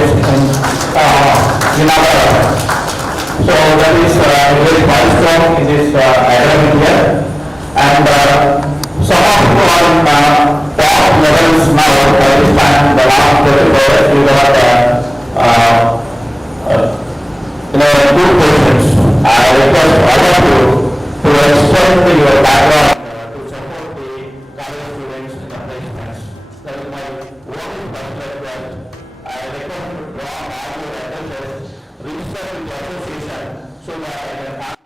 graduates in our. So that is a very milestone in this academic year. And some of you are in top levels now. By this time, the last 24 hours, we got two questions. I request all of you to explain your background to support the college students in the placements. That is my only first request. I request to draw all your addresses, register with the association so that I can have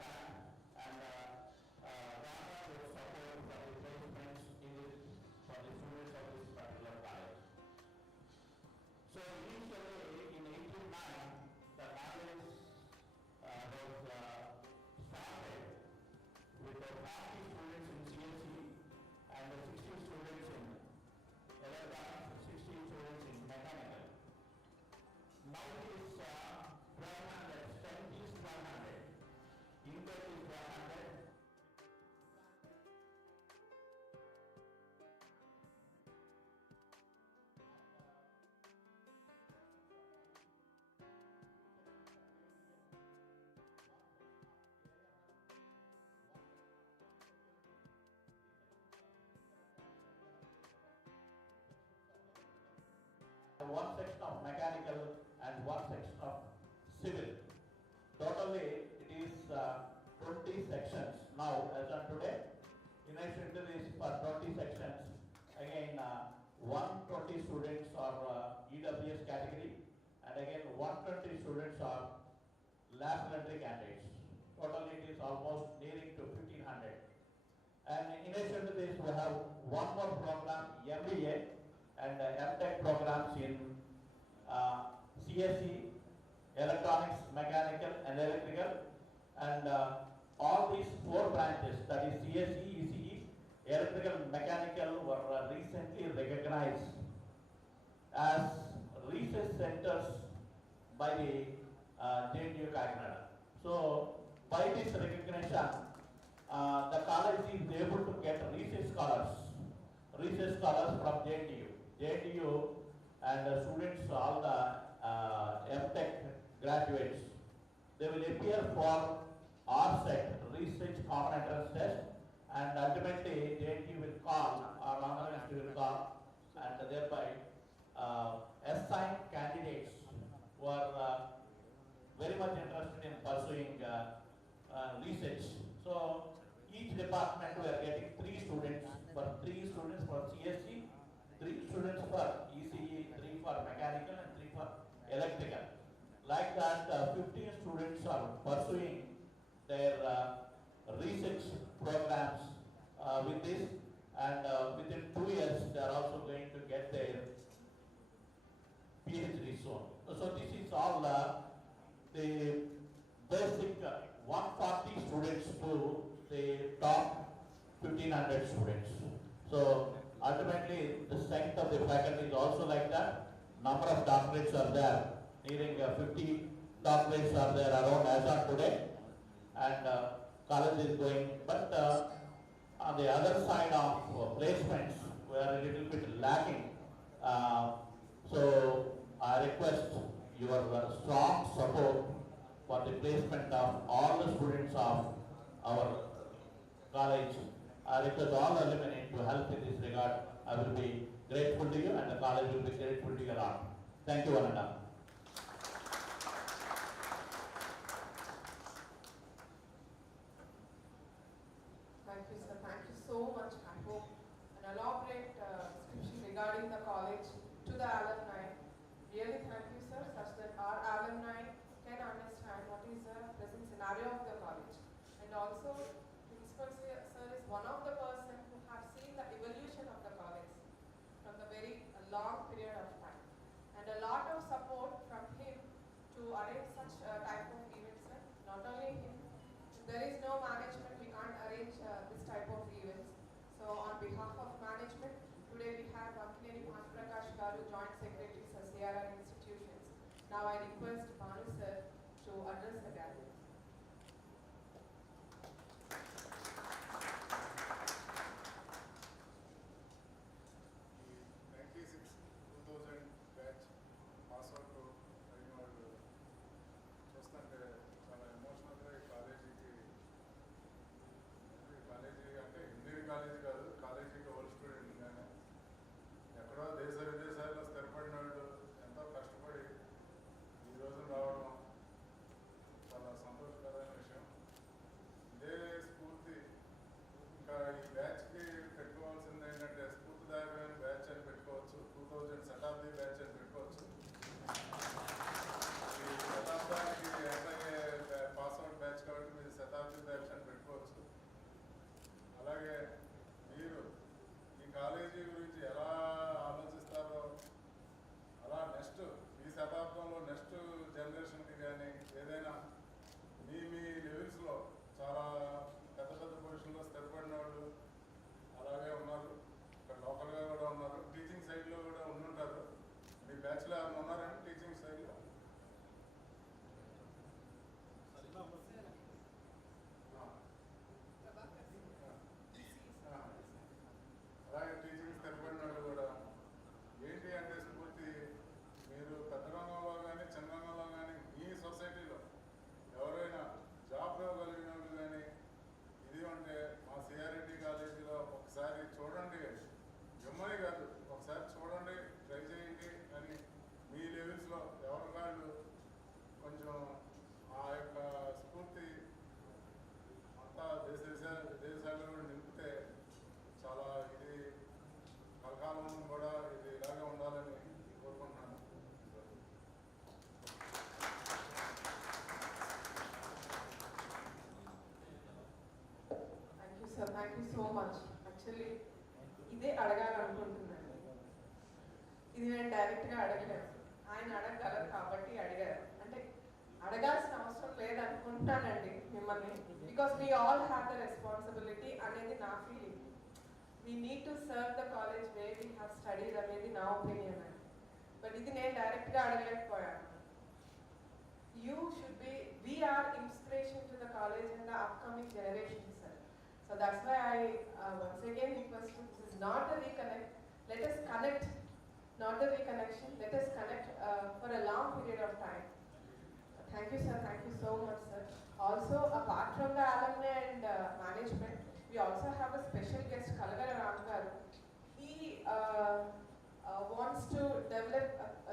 one section of mechanical and one section of civil. Totally, it is 20 sections now as of today. In addition to this, for 20 sections, again 120 students are EWS category, and again 120 students are laboratory candidates. Totally, it is almost nearing to 1500. And in addition to this, we have one more program, MBA, and MTech programs in CSE, electronics, mechanical and electrical, and all these 4 branches, that is CSE, ECE, electrical, mechanical, were recently recognized as research centers by the JNU Kakinada. So by this recognition, the college is able to get research scholars from JNU. JNU and the students, all the MTech graduates, they will appear for RSET, Research Common Entrance Test, and ultimately JNU will call, or Honorable Institute will call, and thereby assign candidates who are very much interested in pursuing research. So each department we are getting 3 students for CSE, 3 students for ECE, 3 for mechanical and 3 for electrical. Like that, 15 students are pursuing their research programs with this, and within 2 years they are also going to get their PhD soon. So this is all the basic 140 students to the top 1500 students. So ultimately, the strength of the faculty is also like that. Number of doctorates are there, nearing 50 doctorates are there around as of today, and college is going. But on the other side of placements, we are a little bit lacking. So I request your strong support for the placement of all the students of our college. I request all alumni to help in this regard. I will be grateful to you, and the college will be grateful to you a lot. Thank you, one and all. Thank you, sir. Thank you so much. I hope an elaborate description regarding the college to the alumni. Really thank you, sir, such that our alumni can understand what is the present scenario of the college. And also, Principal sir is one of the person who have seen the evolution of the college from the very long period of time. And a lot of support from him to arrange such type of events, sir. Not only him, if there is no management, we can't arrange this type of events. So on behalf of management, today we have Ankineni Prakash Garu, Joint Secretaries of CRR institutions. Now I request Banu sir to address the gathering. The 96-2000 batch pass out to sir. Thank you so much. Actually, ఇదే అడగాలనుకుంటున్నాను. ఇది నేను డైరెక్ట్గా అడగలేదు. ఆయన అడగగలరు కాబట్టి అడిగారు. అంటే అడగాల్సిన అవసరం లేదనుకుంటానండి మిమ్మల్ని. Because we all have the responsibility అనేది నా feeling. We need to serve the college way we have studied అనేది నా ఒపీనియన్ అండి. బట్ ఇది నేను డైరెక్ట్గా అడగలేకపోయాను. You should be, we are inspiration to the college and the upcoming generation, sir. So that's why I once again request you, this is not a reconnect. Let us connect, not a reconnection. Let us connect for a long period of time. Thank you, sir. Thank you so much, sir. Also, apart from the alumni and management, we also have a special guest, Kalagara Ramgaru. He wants to develop,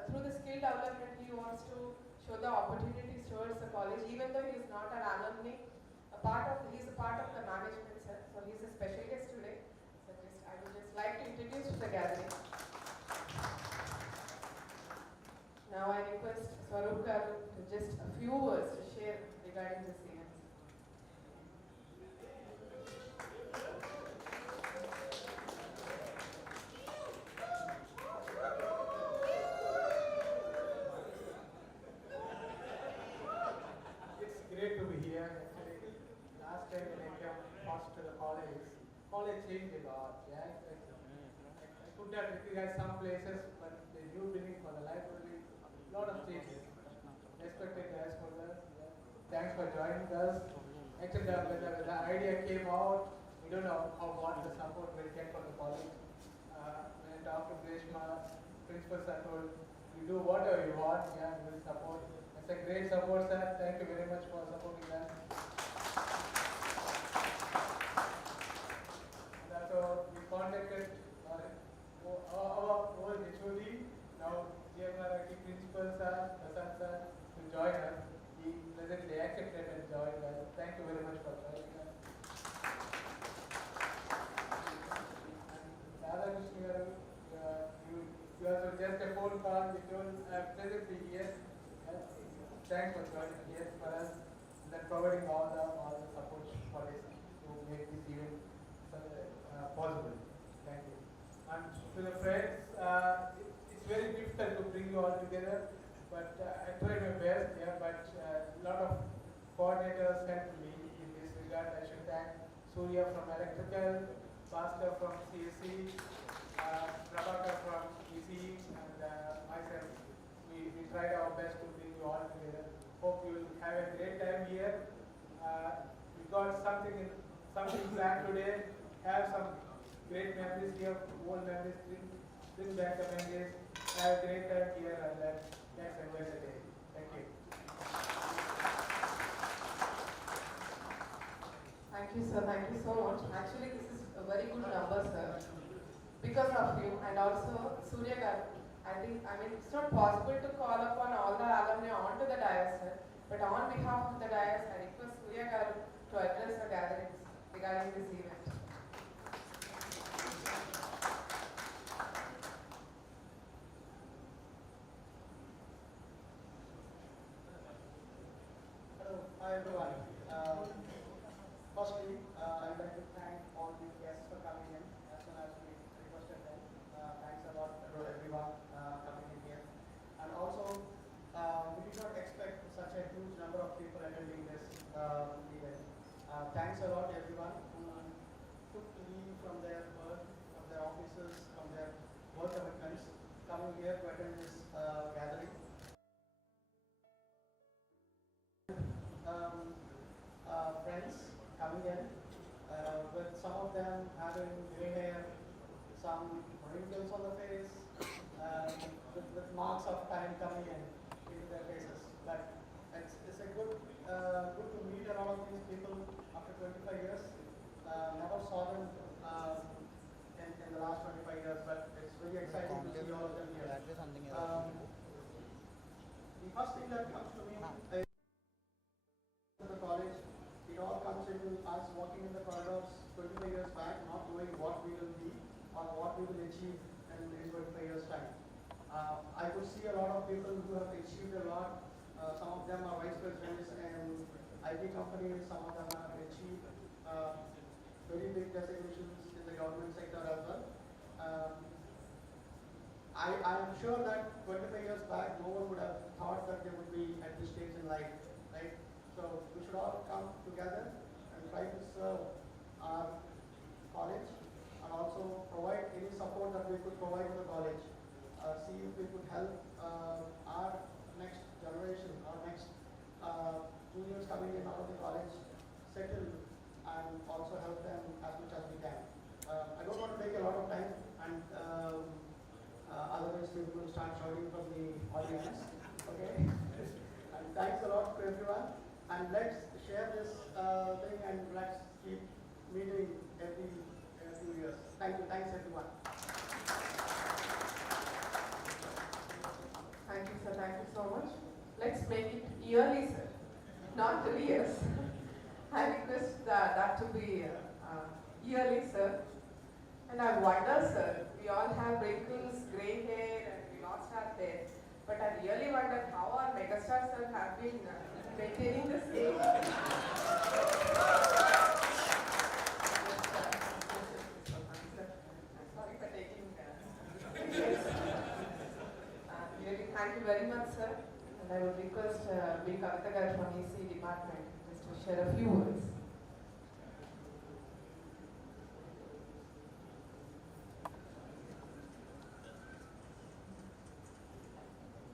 through the skill development, he wants to show the opportunities towards the college, even though he is not an alumni. He is a part of the management, sir. So he is a special guest today. So I would just like to introduce to the gathering. Now I request Swaroop Garu to just a few words to share regarding this event. Great to be here. Actually, last time when I came first to the college changed a lot. Yeah, I could have recognized some places, but the new building for the library, a lot of changes. Respected guys for that. Yeah. Thanks for joining us. Actually, when the idea came out, we don't know what the support will get from the college. When I talked to Greshma, principals are told, you do whatever you want, yeah, we will support. It's a great support, sir. Thank you very much for supporting us. And also, we contacted our jubilee, now JMRIT principal sir, Prasad sir, to join us. He pleasantly accepted and joined us. Thank you very much for joining us. And Radha Krishna garu, you also just a phone call, you told presently here. Thanks for joining here for us and then providing all the support for this to make this event possible. Thank you. And to the friends, it's very difficult to bring you all together, but I tried my best. Yeah, but a lot of coordinators helped me in this regard. I should thank Surya from Electrical, Bhaskar from CSC, Prabhakar from ECE, and myself. We tried our best to bring you all together. Hope you will have a great time here. We got something planned today. Have some great memories here, old memories. Bring back the memories. Have a great time here, and let's enjoy the day. Thank you. Thank you, sir. Thank you so much. Actually, this is a very good number, sir. Because of you and also Surya Garu. I mean, it's not possible to call upon all the alumni onto the dais, sir. But on behalf of the dais, I request Surya Garu to address the gatherings regarding this event. Hello, hi everyone. Firstly, I'd like to thank all the guests for coming in as soon as we requested them. Thanks a lot to everyone coming in here. And also, we did not expect such a huge number of people attending this event. Thanks a lot everyone who took leave from their work, from their offices, from their work commitments, coming here to attend this gathering. Friends coming in, with some of them having gray hair, some wrinkles on the face, with marks of time coming in into their faces. But it's a good to meet a lot of these people after 25 years. Never saw them in the last 25 years, but it's really exciting to see all of them here. The first thing that comes to me is the college. It all comes into us walking in the corridors 25 years back, not knowing what we will be or what we will achieve in 25 years' time. I could see a lot of people who have achieved a lot. Some of them are vice presidents in IT companies, some of them have achieved very big designations in the government sector as well. I'm sure that 25 years back, no one would have thought that they would be at this stage in life, right? So we should all come together and try to serve our college and also provide any support that we could provide to the college. See if we could help our next generation, our next juniors coming in out of the college settle and also help them as much as we can. I don't want to take a lot of time and otherwise people will start shouting from the audience. Okay? And thanks a lot to everyone. And let's share this thing and let's keep meeting every few years. Thank you. Thanks everyone. Thank you, sir. Thank you so much. Let's make it yearly, sir, not 3 years. I request that to be yearly, sir. And I wonder, sir, we all have wrinkles, grey hair, and we lost our hair. But I really wonder how our megastars, sir, have been maintaining the same. Sorry for taking really, thank you very much, sir. And I would request B. Kavita Garu from EC department just to share a few words.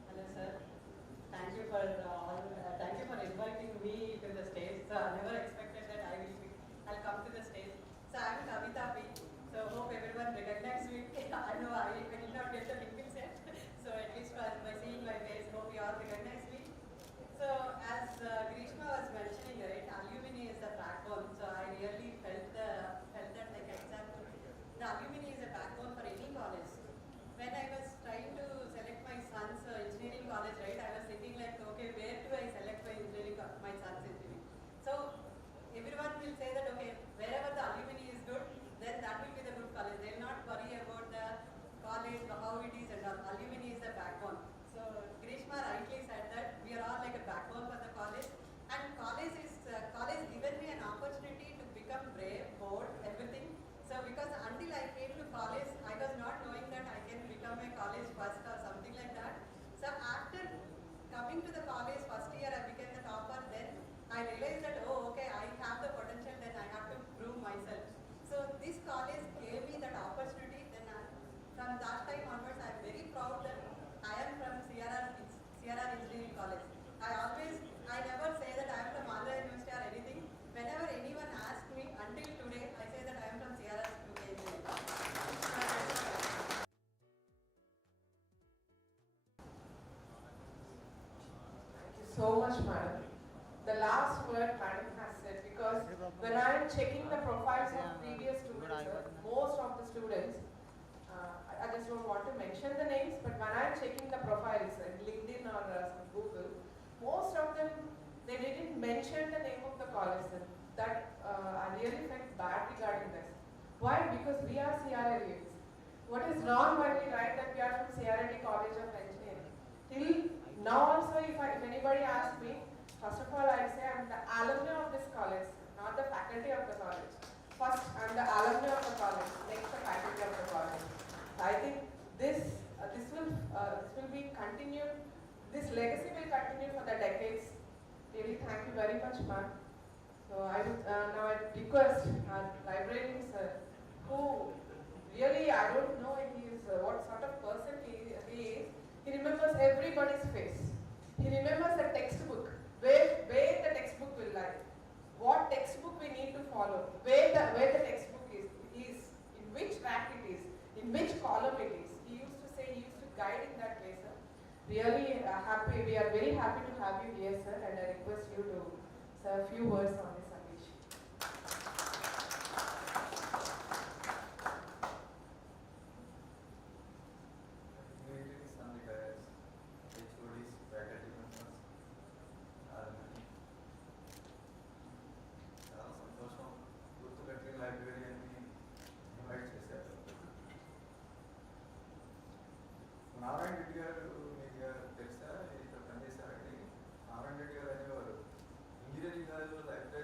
Hello, sir. Thank you for inviting me to the stage. So I never expected that I'll come to the stage. So I'm Kavita P. So hope everyone recognizes me. I know I did not get the LinkedIn set. So at least by seeing my face, hope you all recognize me. So as Grishma was mentioning, right, alumni is the backbone. So I really felt that like example. The alumni is a backbone for any college. When I was trying to select my son's engineering college, right, I was thinking like, okay, where do I select my son's engineering? So everyone will say that, okay, wherever the alumni is good, then that will be the good college. They will not worry about the college, how it is and all. Alumni is the backbone. So Grishma rightly said that we are all like a backbone for the college. And college given me an opportunity to become brave, bold, everything. So because until I came to college, I was not knowing that I can become a college first or something like that. So after coming to the college first year, I became the topper. Then I realized that, oh, okay, I have the potential. Then I have to prove myself. So this college gave me that opportunity. Then from that time onwards, I am very proud that I am from CRR Engineering College. I never say that I am from Andhra University or anything. Whenever anyone asks me, until today, I say that I am from CRR Engineering. Thank you so much, madam. The last word madam has said, because when I am checking the profiles of previous students, most of the students, I just don't want to mention the names, but when I am checking the profiles in LinkedIn or some Google, most of them, they didn't mention the name of the college. That I really felt bad regarding this. Why? Because we are CRLEs. What is wrong when we write that we are from CRLE College of Engineering? Till now also, if anybody asks me, first of all, I'll say I'm the alumni of this college, not the faculty of the college. First, I'm the alumni of the college, next the faculty of the college. I think this will be continued. This legacy will continue for the decades. Really, thank you very much, ma'am. So I would now I request our librarian sir, who really I don't know what sort of person he is. He remembers everybody's face. He remembers the textbook, where the textbook will lie, what textbook we need to follow, where the textbook is, in which rack it is, in which column it is. He used to guide in that way, sir. Really happy, we are very happy to have you here, sir, and I request you to say a few words on this occasion. Greetings on the dais, HODs, faculty members, alumni. చాలా సంతోషం గుర్తుపెట్టిన లైబ్రరీని invite చేశారు. నారాయణ రెడ్డి గారు మీకు తెలుసా ఇక్కడ పనిచేశారండి. నారాయణ రెడ్డి గారు అనేవారు ఇంజనీరింగ్ కాలేజ్లో లైబ్రరీ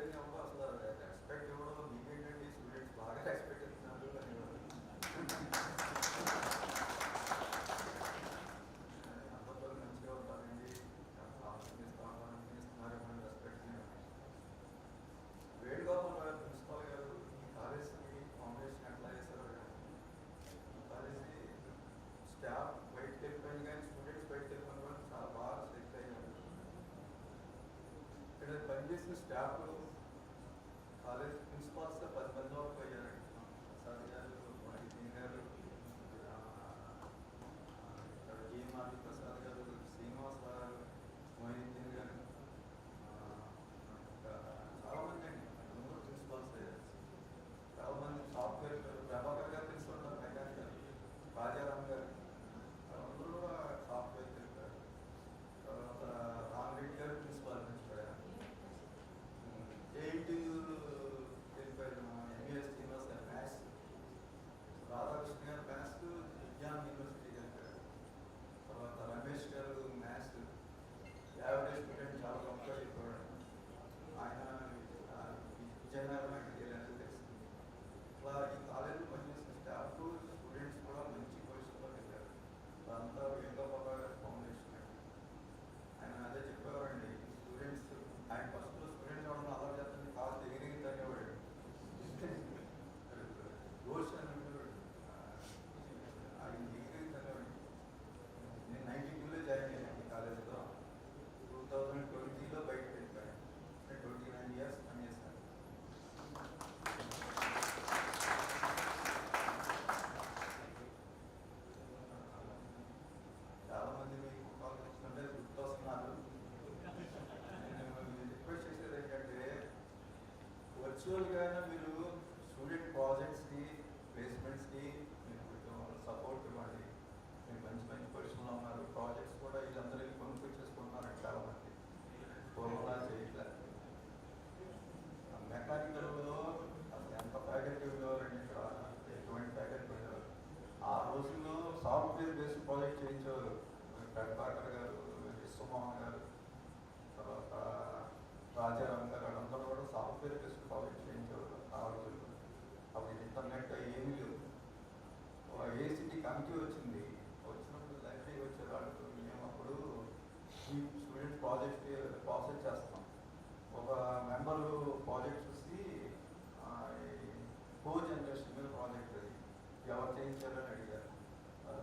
ఎవరు చేయించారని అడిగారు.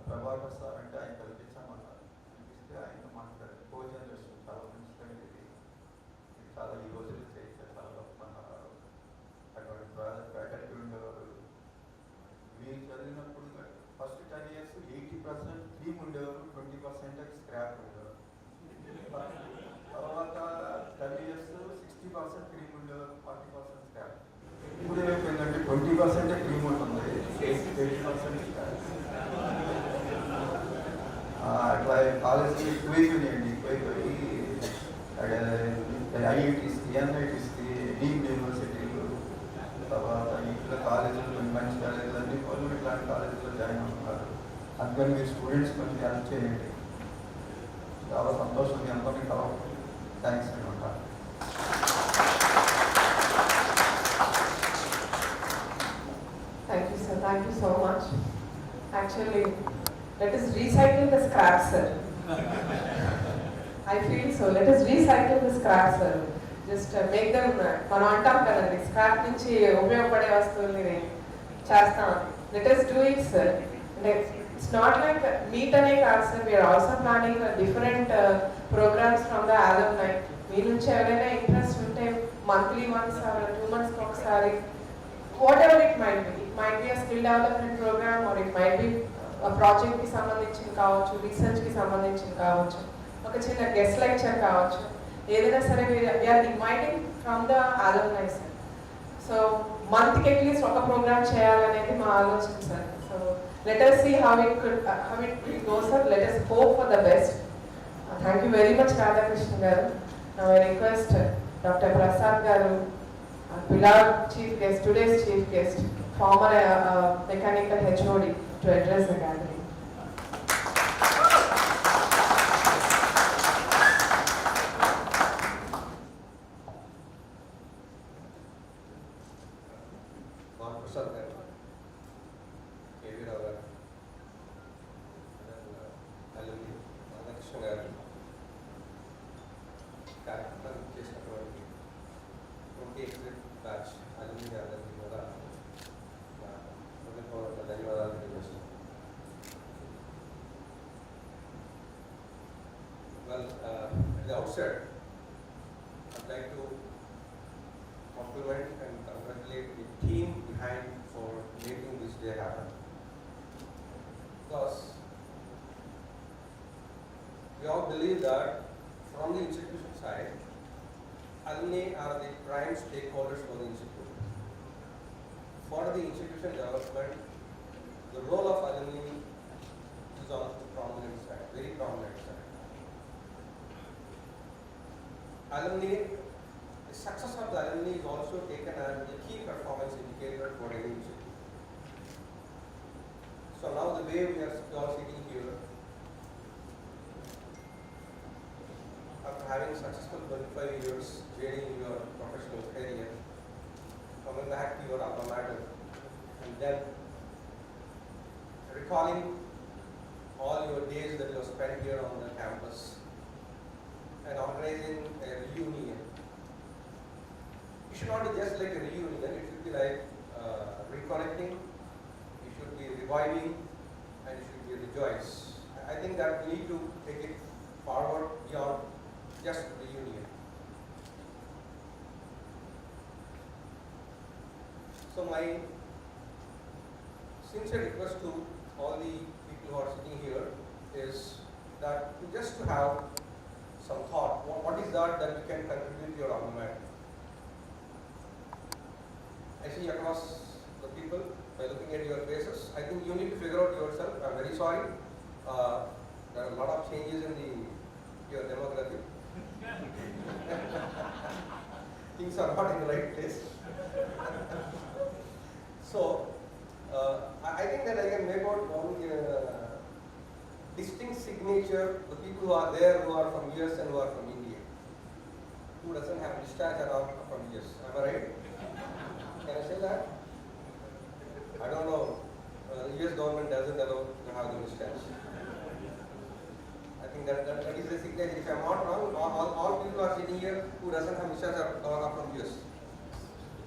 ప్రభాకర్ సార్ అంటే ఆయన కల్పించామన్నారు. కల్పిస్తే ఆయన మాట్లాడారు. కో జనరేషన్ చాలా మంచిదండి ఇది చాలా ఈ రోజులు చేస్తే చాలా గొప్ప అన్నారు. అటువంటి ఫ్యాకల్టీ ఉండేవారు. మీరు చదివినప్పుడు ఫస్ట్ 10 years 80% థీమ్ ఉండేవారు, 20% స్క్రాప్ ఉండేవారు. తర్వాత 10 years 60% క్రీమ్ ఉండేవారు, 40% స్క్రాప్. ఇప్పుడు ఏమైపోయిందంటే 20% క్రీమ్ ఉంటుంది, 80% స్క్రాప్. అట్లా కాలేజీ ఎక్కువైపోయినాయండి. ఎక్కువైపోయి ఐఐటీస్కి, ఎన్ఐటీస్కి, డీమ్డ్ యూనివర్సిటీలు, తర్వాత ఇట్లా కాలేజీలు, మంచి కాలేజీలు అన్ని వాళ్ళు ఇట్లాంటి కాలేజీలో జాయిన్ అవుతున్నారు. అందుకని మీరు స్టూడెంట్స్ కొంచెం హెల్ప్ చేయండి. చాలా సంతోషం మీ అందరినీ కలవడం. థ్యాంక్స్ అనమాట. Thank you, sir. Thank you so much. Actually, let us recycle the scrap, sir. I feel so. Let us recycle the scrap, sir. Just make them, మనం అంటాం కదండి, స్క్రాప్ నుంచి ఉపయోగపడే వస్తువుల్ని చేస్తాం. Let us do it, sir. It's not like meet అనే కాదు, sir. We are also planning different programs from the alumni. మీ నుంచి ఎవరైనా ఇంట్రెస్ట్ ఉంటే monthly once or 2 months ఒకసారి, whatever it might be. It might be a skill development program or it might be a project కి సంబంధించింది కావచ్చు, research కి సంబంధించింది కావచ్చు, ఒక చిన్న గెస్ట్ లెక్చర్ కావచ్చు, ఏదైనా సరే we are inviting from the alumni, sir. So మంత్కి అట్లీస్ట్ ఒక ప్రోగ్రామ్ చేయాలనేది మా ఆలోచన, sir. So let us see how it will go, sir. Let us hope for the best. Thank you very much, Radhakrishna garu. Now I request Dr. Prasad garu, beloved chief guest, today's chief guest, former mechanical HOD, to address the gathering. Prasad garu, KV Rao garu, alumni Radhakrishna garu, కార్యక్రమం చేసినటువంటి 28th batch alumni అందరికీ కూడా నా హృదయపూర్వక ధన్యవాదాలు తెలియజేస్తున్నాను. Well, at the outset, I'd like to compliment and congratulate the team behind for making this day happen. Because we all believe that from the institution side, alumni are the prime stakeholders for the institution. For the institution development, the role of alumni is on the prominent side, very prominent side. Alumni, the success of the alumni is also taken as the key performance indicator for any institution. So now the way we are all sitting here, after having successful 25 years journey in your professional career, coming back to your alma mater, and then recalling all your days that you have spent here on the campus, and organizing a reunion. It should not be just like a reunion, it should be like reconnecting, you should be reviving, and you should be rejoice. I think that we need to take it forward beyond just reunion. So my sincere request to all the people who are sitting here is that just to have some thought, what is that we can contribute to your alma mater? I see across the people, by looking at your faces, I think you need to figure out yourself. I'm very sorry. There are a lot of changes in your demographic. Things are not in the right place. So, I think that I can make out one distinct signature, the people who are there, who are from US and who are from India. Who doesn't have discharge and are from US. Am I right? Can I say that? I don't know. The US government doesn't allow to have the discharge. I think that is the signature. If I am not wrong, all people who are sitting here who doesn't have discharge are from US.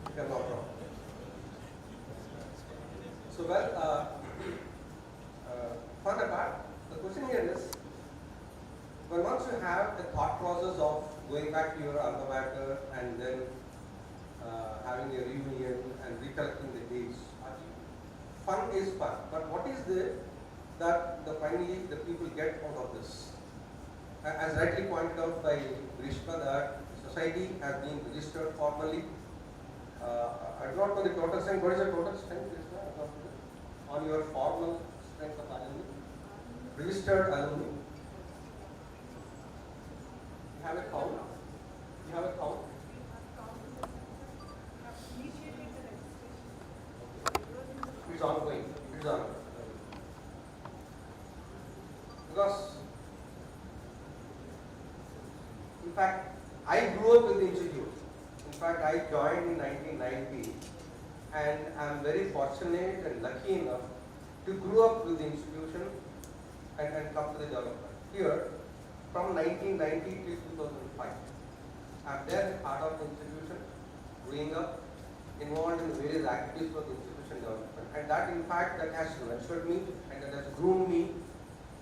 If I am not wrong. So well, going back to your alma mater and then having a reunion and recollecting the days. Fun is fun, but what is that finally the people get out of this? As rightly pointed out by Grishma, that the society has been registered formally. I do not know the total strength. What is the total strength, Grishma, on your formal strength of alumni? Registered alumni. You have a count? You have a count? It's ongoing. It's ongoing. Because, in fact, I grew up with the institute. In fact, I joined in 1990, and I'm very fortunate and lucky enough to grow up with the institution and come to the development. Here, from 1990 to 2005, I'm there part of the institution, growing up, involved in various activities for the institution development. And that, in fact, that has nurtured me and that has groomed me,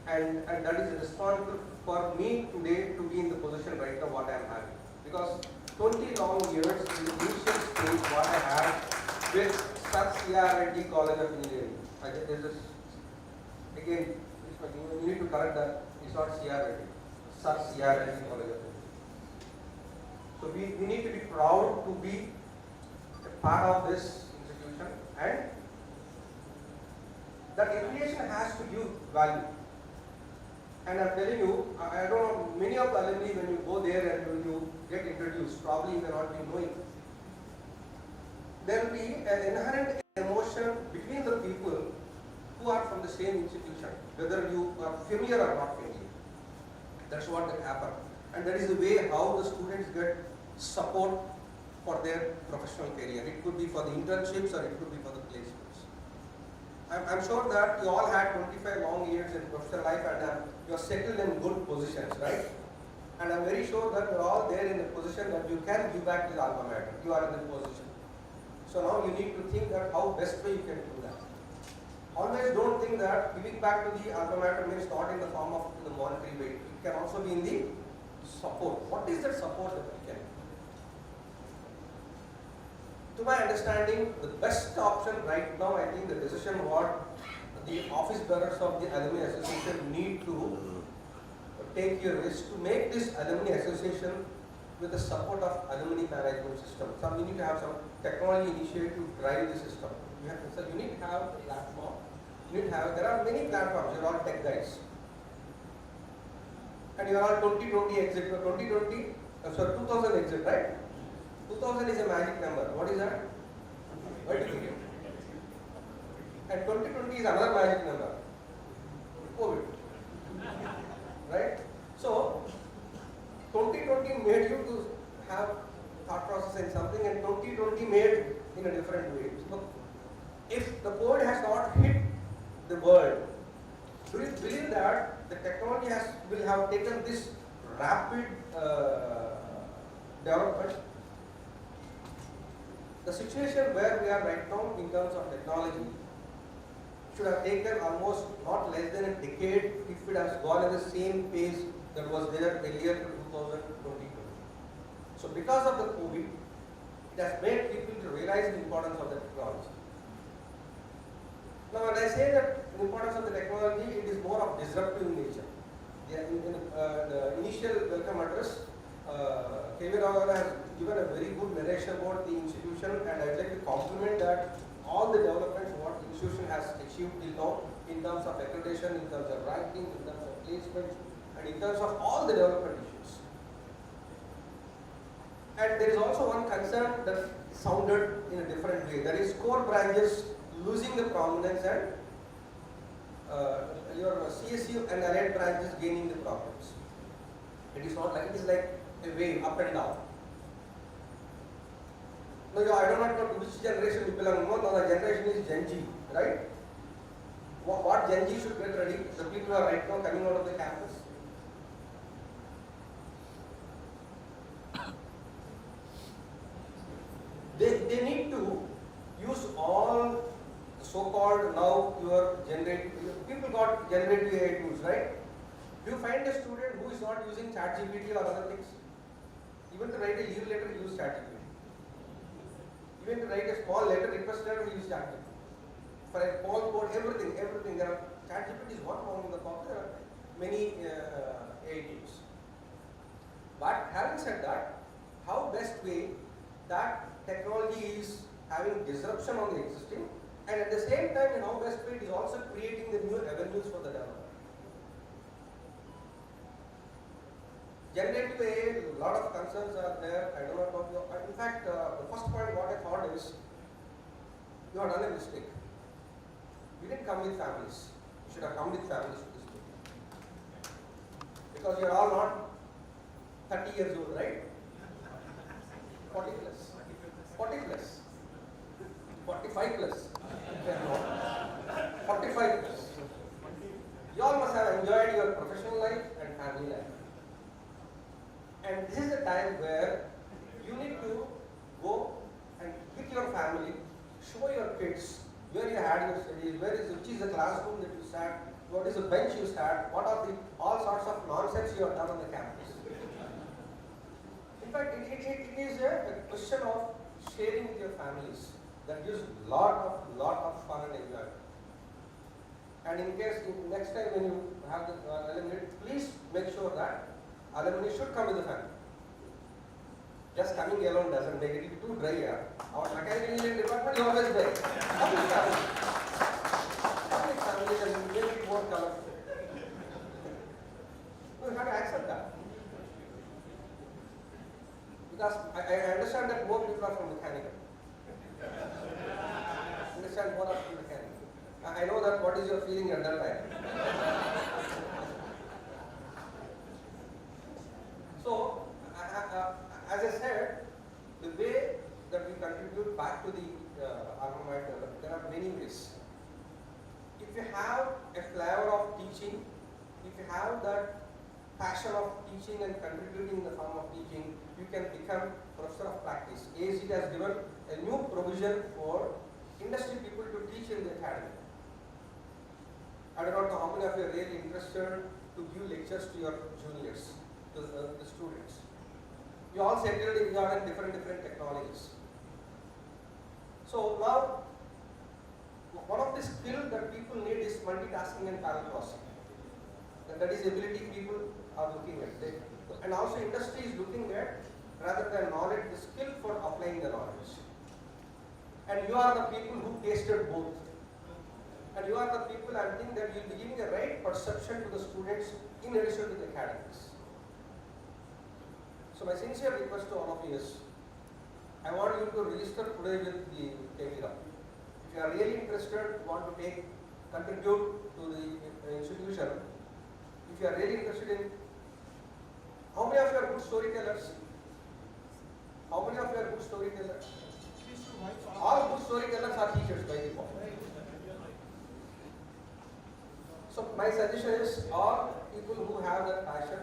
and that is responsible for me today to be in the position right now what I am having. Because 20 long years in the initial stage what I had with CRIT College of Engineering. Again, you need to correct that. It's not CRIT. CRIT College of Engineering. So we need to be proud to be a part of this institution, and that affiliation has to give value. And I'm telling you, I don't know, many of the alumni, when you go there and when you get introduced, probably you may not be knowing. There will be an inherent emotion between the people who are from the same institution, whether you are familiar or not familiar. That's what will happen. And that is the way how the students get support for their professional career. It could be for the internships or it could be for the placements. I'm sure that you all had 25 long years in professional life and you are settled in good positions, right? And I'm very sure that you're all there in a position that you can give back to the alma mater. You are in the position. So now you need to think that how best way you can do that. Always don't think that giving back to the alma mater means not in the form of the monetary weight. It can also be in the support. What is that support that we can do? To my understanding, the best option right now, I think the decision what the office bearers of the Alumni Association need to take your risk to make this Alumni Association with the support of alumni management system. So we need to have some technology initiative to drive the system. So you need to have a platform. You need to have, there are many platforms, you're all tech guys. And you are all 2020 exit, 2020, sorry, 2000 exit, right? 2000 is a magic number. What is that? What do you think? And 2020 is another magic number. COVID. Right? So, 2020 made you to have thought process in something, and 2020 made in a different way. So, if the COVID has not hit the world, do you believe that the technology will have taken this rapid development? The situation where we are right now in terms of technology should have taken almost not less than a decade if it has gone at the same pace that was there earlier to 2020. So because of the COVID, it has made people to realize the importance of the technology. Now when I say that the importance of the technology, it is more of disruptive in nature. In the initial welcome address, K.V. Rao has given a very good narration about the institution, and I'd like to compliment that all the developments what the institution has achieved till now in terms of accreditation, in terms of ranking, in terms of placements, and in terms of all the development issues. And there is also one concern that sounded in a different way, that is core branches losing the prominence and your CSU and allied branches gaining the prominence. It is not like, it is like a wave up and down. No, I do not know to which generation you belong. No, the generation is Gen Z, right? What Gen Z should get ready? The people who are right now coming out of the campus. They need to use all so-called now your people got generative AI tools, right? Do you find a student who is not using ChatGPT or other things? Even to write a leave letter, use ChatGPT. Even to write a small letter, request letter, use ChatGPT. For a small code, everything. There are ChatGPT is one among the top. There are many AI tools. But having said that, how best way that technology is having disruption on the existing, and at the same time, in how best way it is also creating the new avenues for the developer. Generative AI, a lot of concerns are there. I do not know. In fact, the first point what I thought is, you have done a mistake. You didn't come with families. You should have come with families to this meeting. Because you are all not 30 years old, right? 40 plus. 40 plus. 45 plus. 45 plus. You all must have enjoyed your professional life and family life. And this is the time where you need to go and with your family, show your kids where you had your studies, which is the classroom that you sat, what is the bench you sat, what are the all sorts of nonsense you have done on the campus. In fact, it is a question of sharing with your families that gives lot of fun and enjoyment. And in case next time when you have the alumni, please make sure that alumni should come with the family. Just coming alone doesn't make it too dry here. Our mechanical engineering department is always dry. Come with family. Come with family and make it more colorful. You have to accept that. Because I understand that more people are from mechanical. Understand more are from mechanical. I know that what is your feeling at that time. So, as I said, the way that we contribute back to the alma mater, there are many ways. If you have a flavor of teaching, if you have that passion of teaching and contributing in the form of teaching, you can become professor of practice. AICT has given a new provision for industry people to teach in the academy. I do not know how many of you are really interested to give lectures to your juniors, to the students. You all settled in different technologies. So now, one of the skills that people need is multitasking and parallel processing. That is ability people are looking at. And also industry is looking at, rather than knowledge, the skill for applying the knowledge. And you are the people who tasted both. And you are the people, I think, that you will be giving the right perception to the students in addition to the academics. So my sincere request to all of you is, I want you to register today with the KVRA. If you are really interested, want to contribute to the institution, if you are really interested in, how many of you are good storytellers? How many of you are good storytellers? All good storytellers are teachers by default. So my suggestion is, all people who have that passion,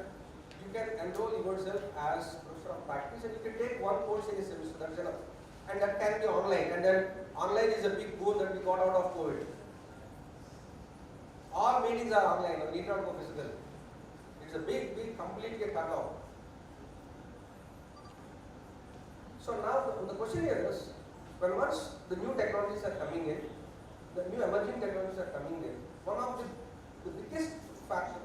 you can enroll yourself as professor of practice and you can take one course in a semester, that's enough. And that can be online, and then online is a big boon that we got out of COVID. All meetings are online, we need not go physical. It's a big, completely cut out. So now the question here is, when once the new technologies are coming in, the new emerging technologies are coming in, one of the biggest factor,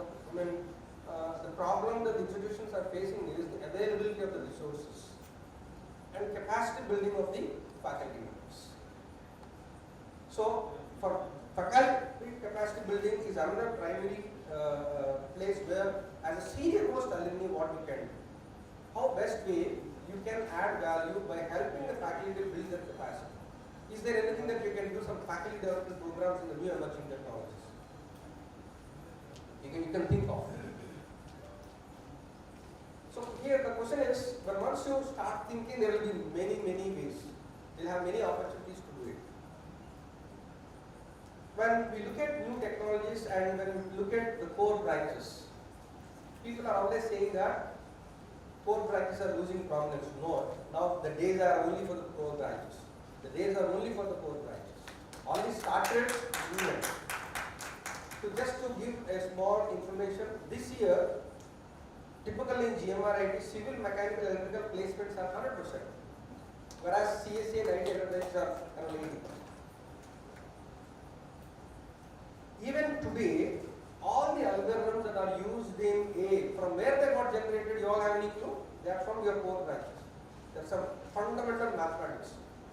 the problem that the institutions are facing is the availability of the resources and capacity building of the faculty members. So, for faculty capacity building is another primary place where, as a senior most alumni, what you can do. How best way you can add value by helping the faculty build their capacity. Is there anything that you can do, some faculty development programs in the new emerging technologies? You can think of. So here the question is, when once you start thinking, there will be many ways. You'll have many opportunities to do it. When we look at new technologies and when we look at the core branches, people are always saying that core branches are losing prominence. No, now the days are only for the core branches. The days are only for the core branches. Already started movement. So just to give a small information, this year Typically in GMRIT, civil, mechanical, electrical placements are 100%, whereas CSA and IT electronics are around 80%. Even today, all the algorithms that are used in A, from where they got generated, you all have any clue? They are from your core branches. That's some fundamental mathematics.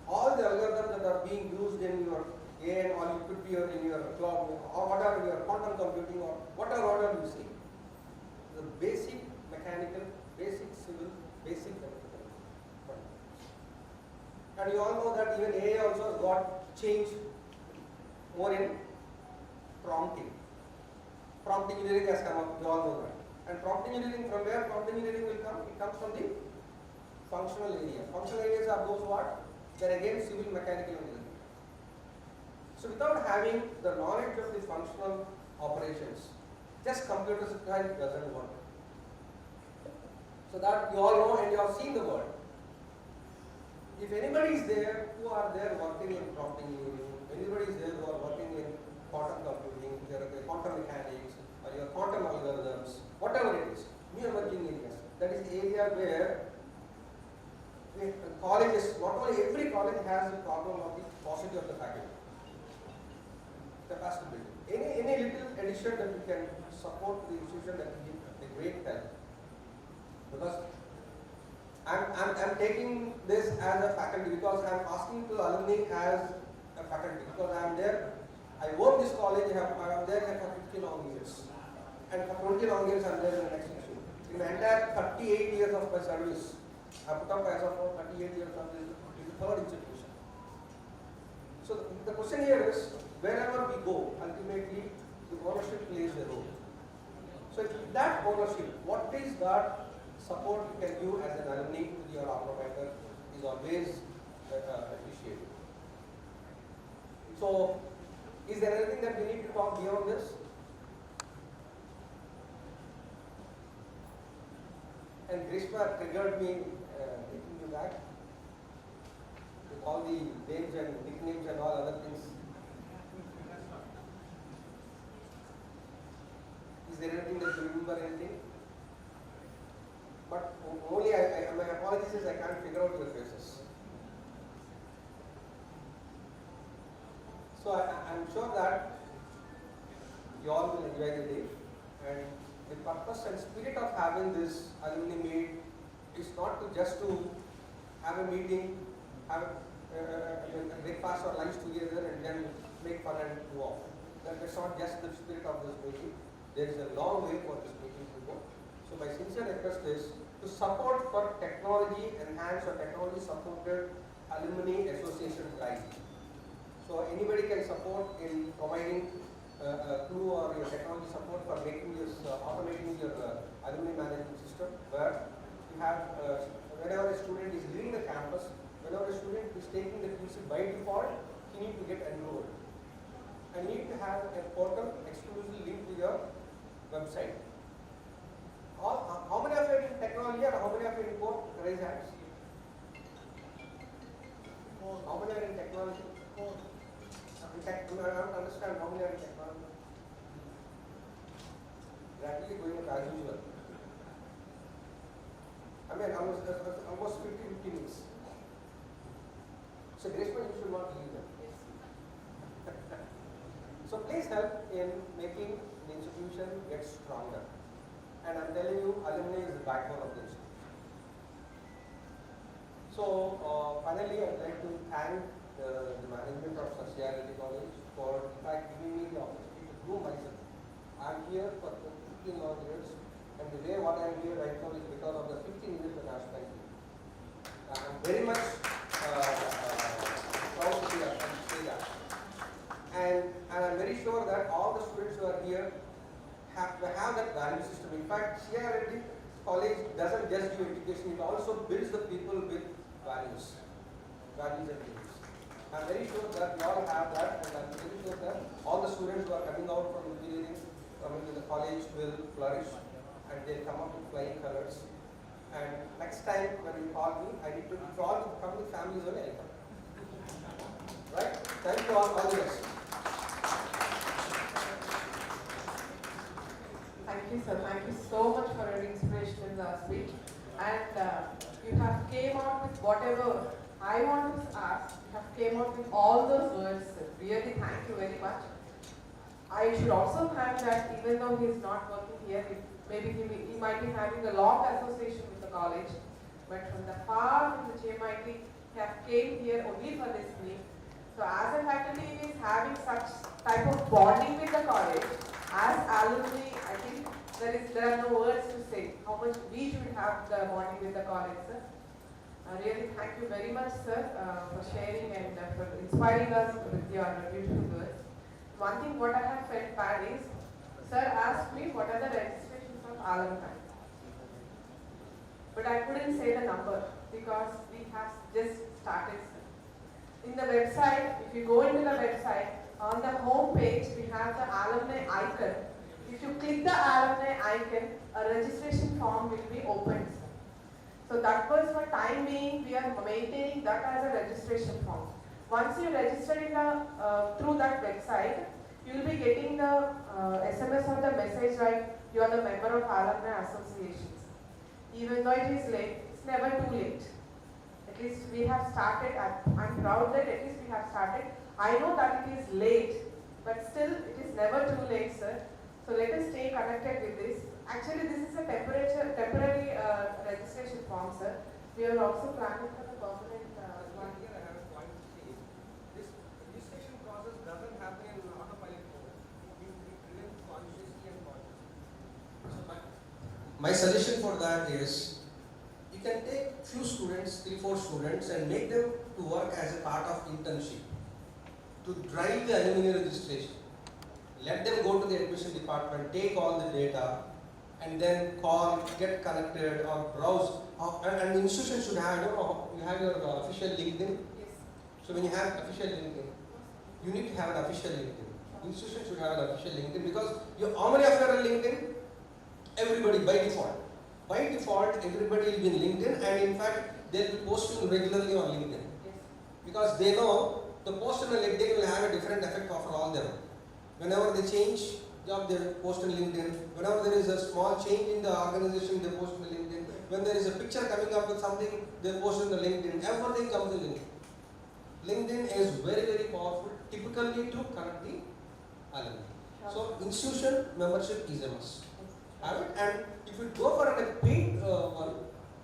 All the algorithms that are being used in your A or you could be in your cloud or whatever your quantum computing or whatever order you see, the basic mechanical, basic civil, basic electrical. And you all know that even AI also has got changed more in prompting. Prompt engineering has come up, you all know that. And prompt engineering, from where prompt engineering will come? It comes from the functional areas. Functional areas are those what? They are again civil, mechanical and electrical. So without having the knowledge of the functional operations, just computer science doesn't work. So that you all know and you have seen the word. If anybody is there who are there working in prompt engineering, anybody is there who are working in quantum computing, quantum mechanics, or your quantum algorithms, whatever it is, new emerging areas. That is the area where colleges, not only every college has a problem of the paucity of the faculty. Capacity building. Any little addition that we can support the institution, that will give a great help. Because I'm taking this as a faculty because I'm asking to alumni as a faculty because I'm there. I work this college, I'm there for 50 long years. And for 20 long years I'm there in the next institution. In the entire 38 years of my service, I put up as of 38 years of this is the third institution. So the question here is, wherever we go, ultimately the ownership plays a role. So that ownership, what is that support you can give as an alumni to your provider is always appreciated. So, is there anything that we need to talk beyond this? And Grishma triggered me taking you back with all the names and nicknames and all other things. Is there anything that you remember anything? But only my apologies is I can't figure out your faces. So I'm sure that you all will enjoy the day, and the purpose and spirit of having this alumni meet is not to just to have a meeting, have a breakfast or lunch together and then make fun and move off. That's not just the spirit of this meeting. There is a long way for this meeting to go. So my sincere request is to support for technology enhanced or technology supported alumni association drive. So anybody can support in providing a clue or your technology support for making this automating your alumni management system, where you have whenever a student is leaving the campus, whenever a student is taking the QC by default, he needs to get enrolled. And you need to have a portal exclusively linked to your website. How many of you are in technology and how many of you are in core? Raise hands. How many are in technology? I don't understand how many are in technology. Rapidly going as usual. I mean, almost 50 minutes. So, Grishma, you should not leave them. So, please help in making the institution get stronger. And I'm telling you, alumni is the backbone of the institution. So, finally, I'd like to thank the management of Sociality College for, in fact, giving me the opportunity to prove myself. I'm here for 15 long years, and the way what I'm here right now is because of the 15 years that I've spent here. I'm very much proud to say that. And I'm very sure that all the students who are here have that value system. In fact, CRLD College doesn't just give education, it also builds the people with values and beliefs. I'm very sure that we all have that, and I'm very sure that all the students who are coming out from engineering, coming to the college will flourish, and they'll come out with flying colors. And next time when you call me, I need to all come with families only. Right? Thank you all the best. Thank you, sir. Thank you so much for your inspiration. motivational speech, and you have came out with whatever I want to ask. You have came out with all those words. Really, thank you very much. I should also thank that even though he is not working here, maybe he might be having a long association with the college, but from the far from the JMIT, he have came here only for this meet. So as a faculty, he is having such type of bonding with the college. As alumni, I think there are no words to say how much we should have the bonding with the college, sir. Really, thank you very much, sir, for sharing and for inspiring us with your beautiful words. One thing what I have felt bad is, sir asked me what are the registrations of alumni. But I couldn't say the number because we have just started, sir. In the website, if you go into the website, on the home page, we have the alumni icon. If you click the alumni icon, a registration form will be opened, sir. So that was for time being, we are maintaining that as a registration form. Once you register in the, through that website, you will be getting the SMS or the message like you are the member of alumni associations. Even though it is late, it's never too late. At least we have started, I'm proud that at least we have started. I know that it is late, but still it is never too late, sir. So let us stay connected with this. Actually, this is a temporary registration form, sir. We are also planning for the permanent one. Here I have a point to say. This registration process doesn't happen in autopilot mode. You driven consciously and consciously. So my suggestion for that is, you can take few students, 3-4 students, and make them to work as a part of internship to drive the alumni registration. Let them go to the admission department, take all the data, and then call, get connected, or browse. And the institution should have, I don't know, you have your official LinkedIn. Yes. So when you have official LinkedIn, you need to have an official LinkedIn. Institution should have an official LinkedIn because how many of you are on LinkedIn? Everybody by default. By default, everybody will be in LinkedIn, and in fact, they'll be posting regularly on LinkedIn. Yes. Because they know the post on LinkedIn will have a different effect for all them. Whenever they change job, they post on LinkedIn. Whenever there is a small change in the organization, they post on LinkedIn. When there is a picture coming up with something, they post on the LinkedIn. Everything comes in LinkedIn. LinkedIn is very, very powerful, typically to connect the alumni. So institution membership is a must. Have it, and if you go for a paid one,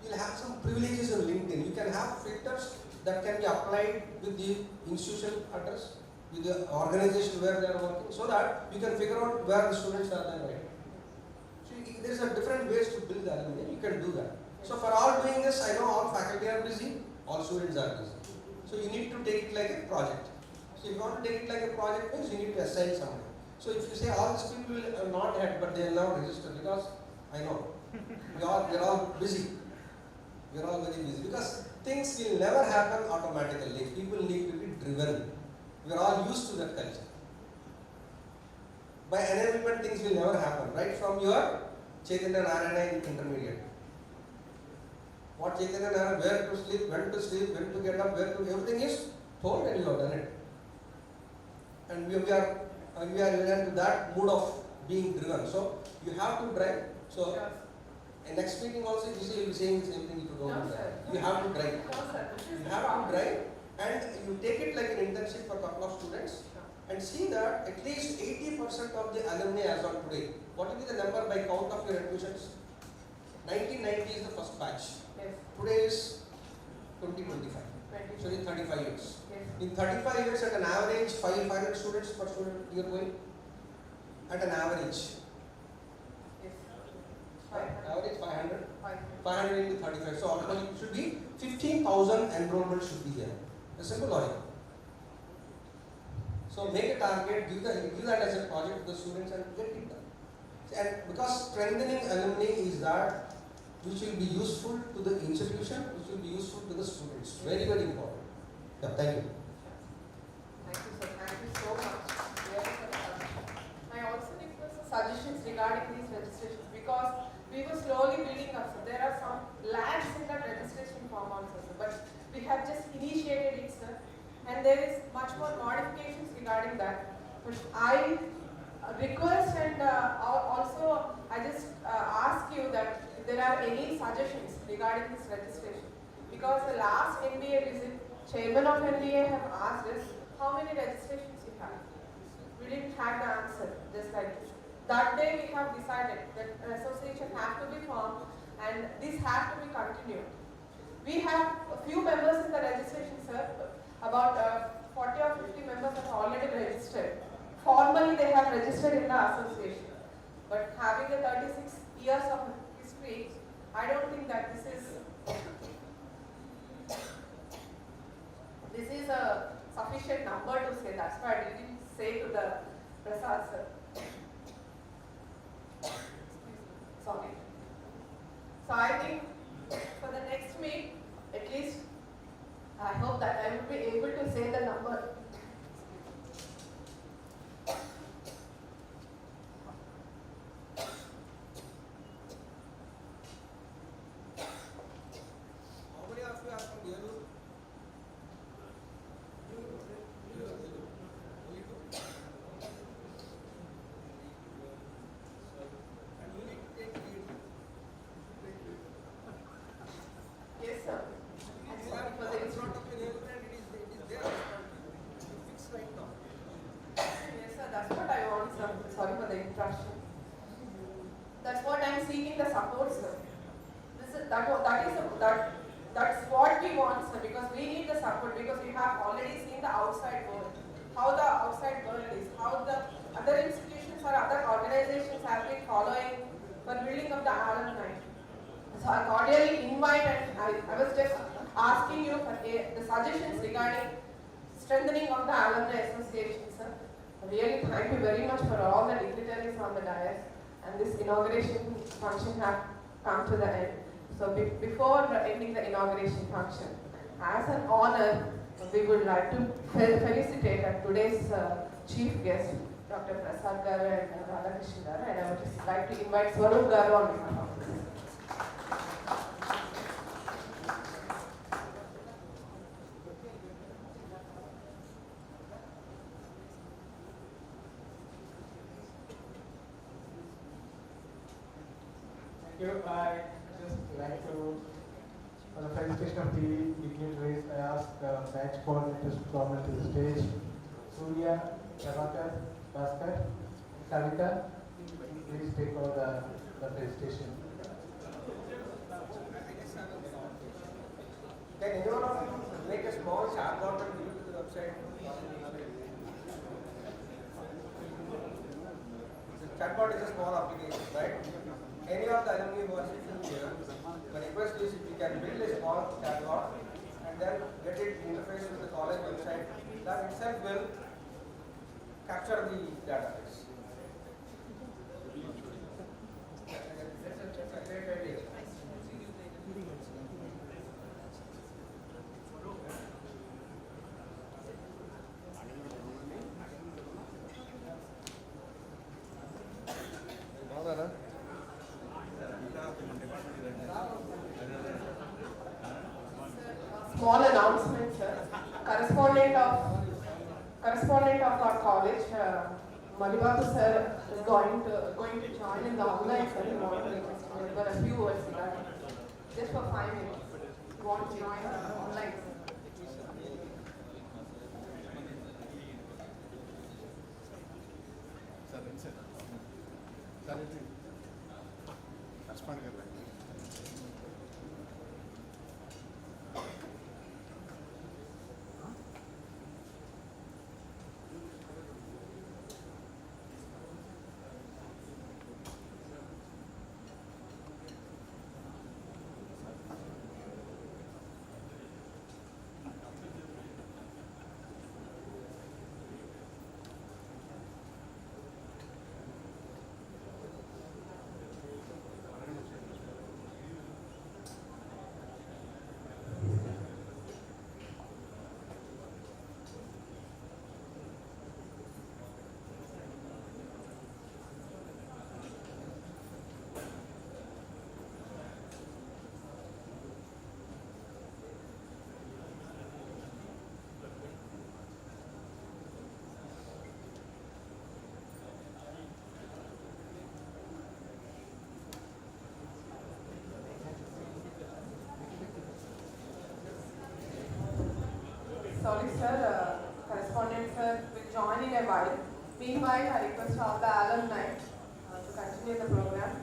you'll have some privileges on LinkedIn. You can have filters that can be applied with the institution address, with the organization where they are working, so that you can figure out where the students are there, right? So there is a different ways to build the alumni. You can do that. So for all doing this, I know all faculty are busy, all students are busy. So you need to take it like a project. So if you want to take it like a project, means you need to assign someone. So if you say all these people are not yet, but they are now registered, because I know we are all busy. We are all very busy because things will never happen automatically. People need to be driven. We are all used to that culture. By enablement, things will never happen. Right from your Chaitanya Narayana in intermediate. What Chaitanya Narayana, where to sleep, when to get up, where to, everything is told and you have done it. And we are into that mood of being driven. So you have to drive. So in next meeting also, you see, you'll be saying the same thing if you don't do that. You have to drive. You have to drive, and you take it like an internship for a couple of students, and see that at least 80% of the alumni as on today. What will be the number by count of your admissions? 1990 is the first batch. Yes. Today is 2025. So in 35 years. Yes. In 35 years, at an average, 500 students per student you are going? At an average. Yes. Average 500? 500. 500 into 35. So automatically it should be 15,000 enrollment should be there. A simple logic. So make a target, give that as a project to the students and get it done. And because strengthening alumni is that which will be useful to the institution, which will be useful to the students. Very, very important. Yeah, thank you. Thank you, sir. Thank you so much. Really for the suggestion. I also request suggestions regarding these registrations because we were slowly building up. So there are some lags in that registration form also, sir. But we have just initiated it, sir. And there is much more modifications regarding that. But I request and also I just ask you that if if there are any suggestions regarding this registration. Because the last NDA visit, chairman of NDA have asked us how many registrations you have. We didn't have the answer, just like this. That day we have decided that an association has to be formed and this has to be continued. We have a few members in the registration, sir. About 40 or 50 members have already registered. Formally they have registered in the association. But having a 36 years of history, I don't think that this is a sufficient number to say. That's why I didn't say to the Prasad sir. Sorry. So I think for the next meet, at least I hope that I will be able to say the number. How many of you are from Yellow? And you need to take lead. Yes, sir. I'm sorry for the It's issue. not up in Yellow and it is their responsibility. You fix right now. Yes, sir. That's what I want, sir. Sorry for the interruption. That's what I'm seeking the support, sir. That's what we want, sir. Because we need the support. Because we have already seen the outside world, how the outside world is, how the other institutions or other organizations have been following for building up the alumni. So I cordially invite, and I was just asking you for the suggestions regarding strengthening of the alumni association, sir. Really, thank you very much for all the dignitaries on the dais, and this inauguration function have come to the end. So before ending the inauguration function, as an honor, we would like to felicitate today's chief guest, Dr. Prasad Garu and Radhakrishnan Garu, and I would just like to invite Swarup Garu on behalf of this. Thank you. I just like to, for the felicitation of the dignitaries, I ask batch coordinators to come to the stage. Surya, Prabhakar, Bhaskar, Kavita, please take over the felicitation. Can anyone of you make a small chatbot and give it to the website? The chatbot is a small application, right? Any of the alumni who are sitting here, the request is if you can build a small chatbot and then get it interface with the college website, that itself will capture the database. That's a great idea. Small announcement, sir. Correspondent of our college, Malibatu sir, is going to join in the online ceremony. We've got a few words regarding just for 5 minutes. You want to join the online? sorry sir, correspondent sir will join in a while. Meanwhile, I request all the alumni to continue the program.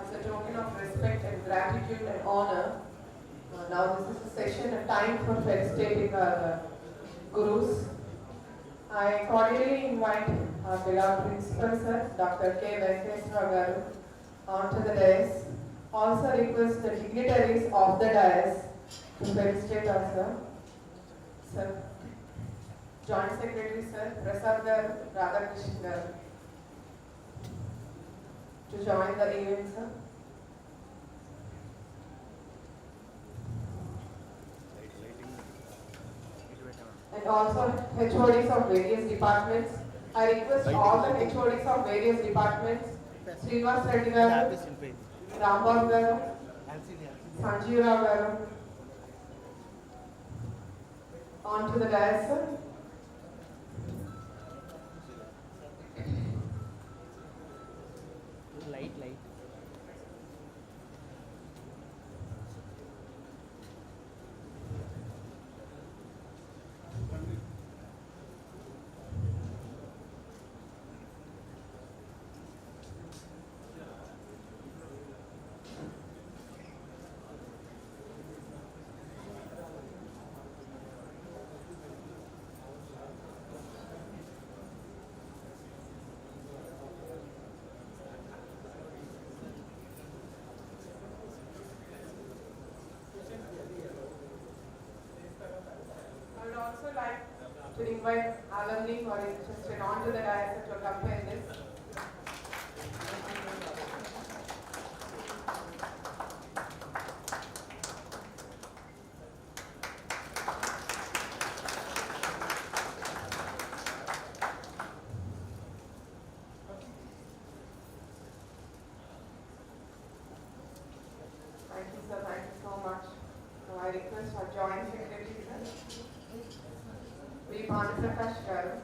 As a token of respect and gratitude and honor, now this is a session, a time for felicitating our gurus. I cordially invite our beloved principal sir, Dr. K. Venkateswara Garu, onto the dais. Also request the dignitaries of the dais to felicitate us, sir. Sir, Joint Secretary sir, Prasad Garu, Radhakrishnan Garu, to join the event, sir. And also HODs of various departments. I request all the HODs of various departments, Srinivas Reddy Garu, Rambabu Garu, Sanjeev Rao Garu, onto the dais, sir. Light. I would also like to invite alumni who are interested onto the dais to accompany this. Thank you, sir. Thank you so much. Now I request our Joint Secretary, sir, V. Prakash Garu.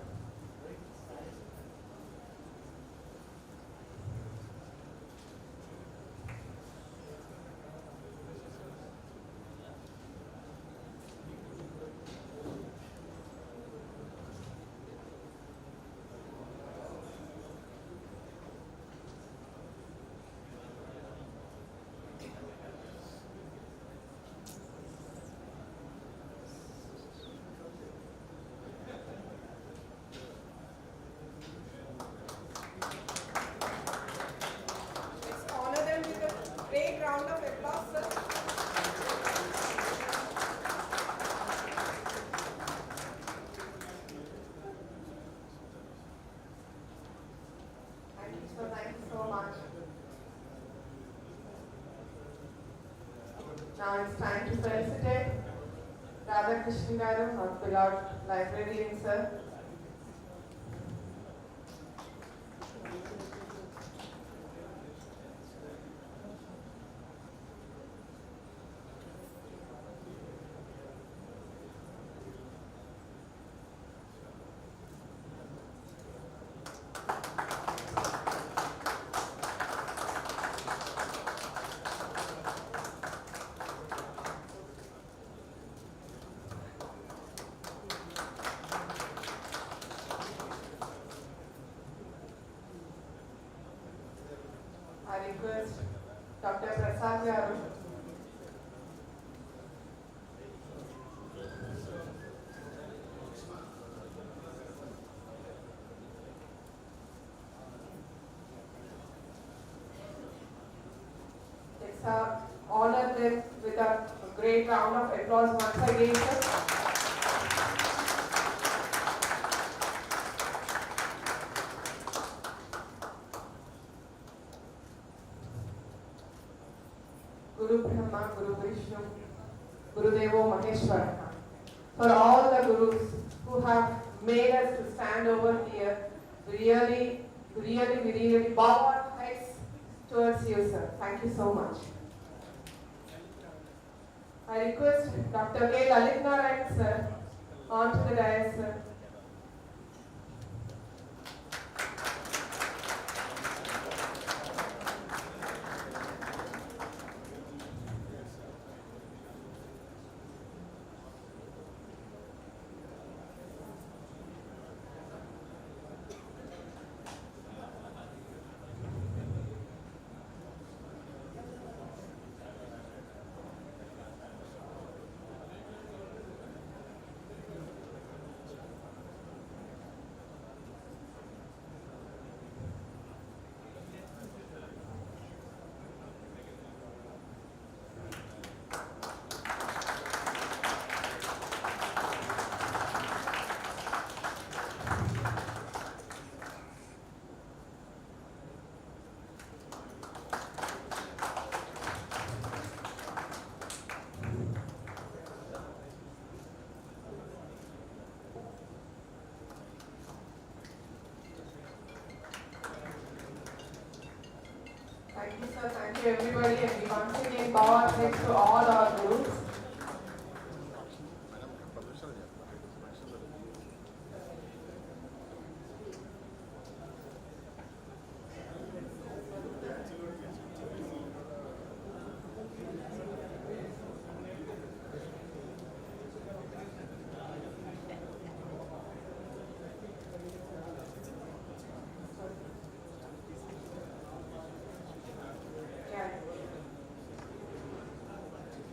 Let's honor them with a great round of applause, sir. Thank you, sir. Thank you so much. Now it's time to felicitate Radhakrishnan Garu, our beloved librarian, sir. I request Dr. Prasad Garu. Sir, honor them with a great round of applause once again, sir. Guru Brahma, Guru Vishnu, Guru Devo Maheshwara. For all the Gurus who have made us to stand over here, we really bow our heads towards you, sir. Thank you so much. I request Dr. K. Lalit Narayan, sir, onto the dais, sir. Thank you, sir. Thank you, everybody. And we once again bow our heads to all our gurus.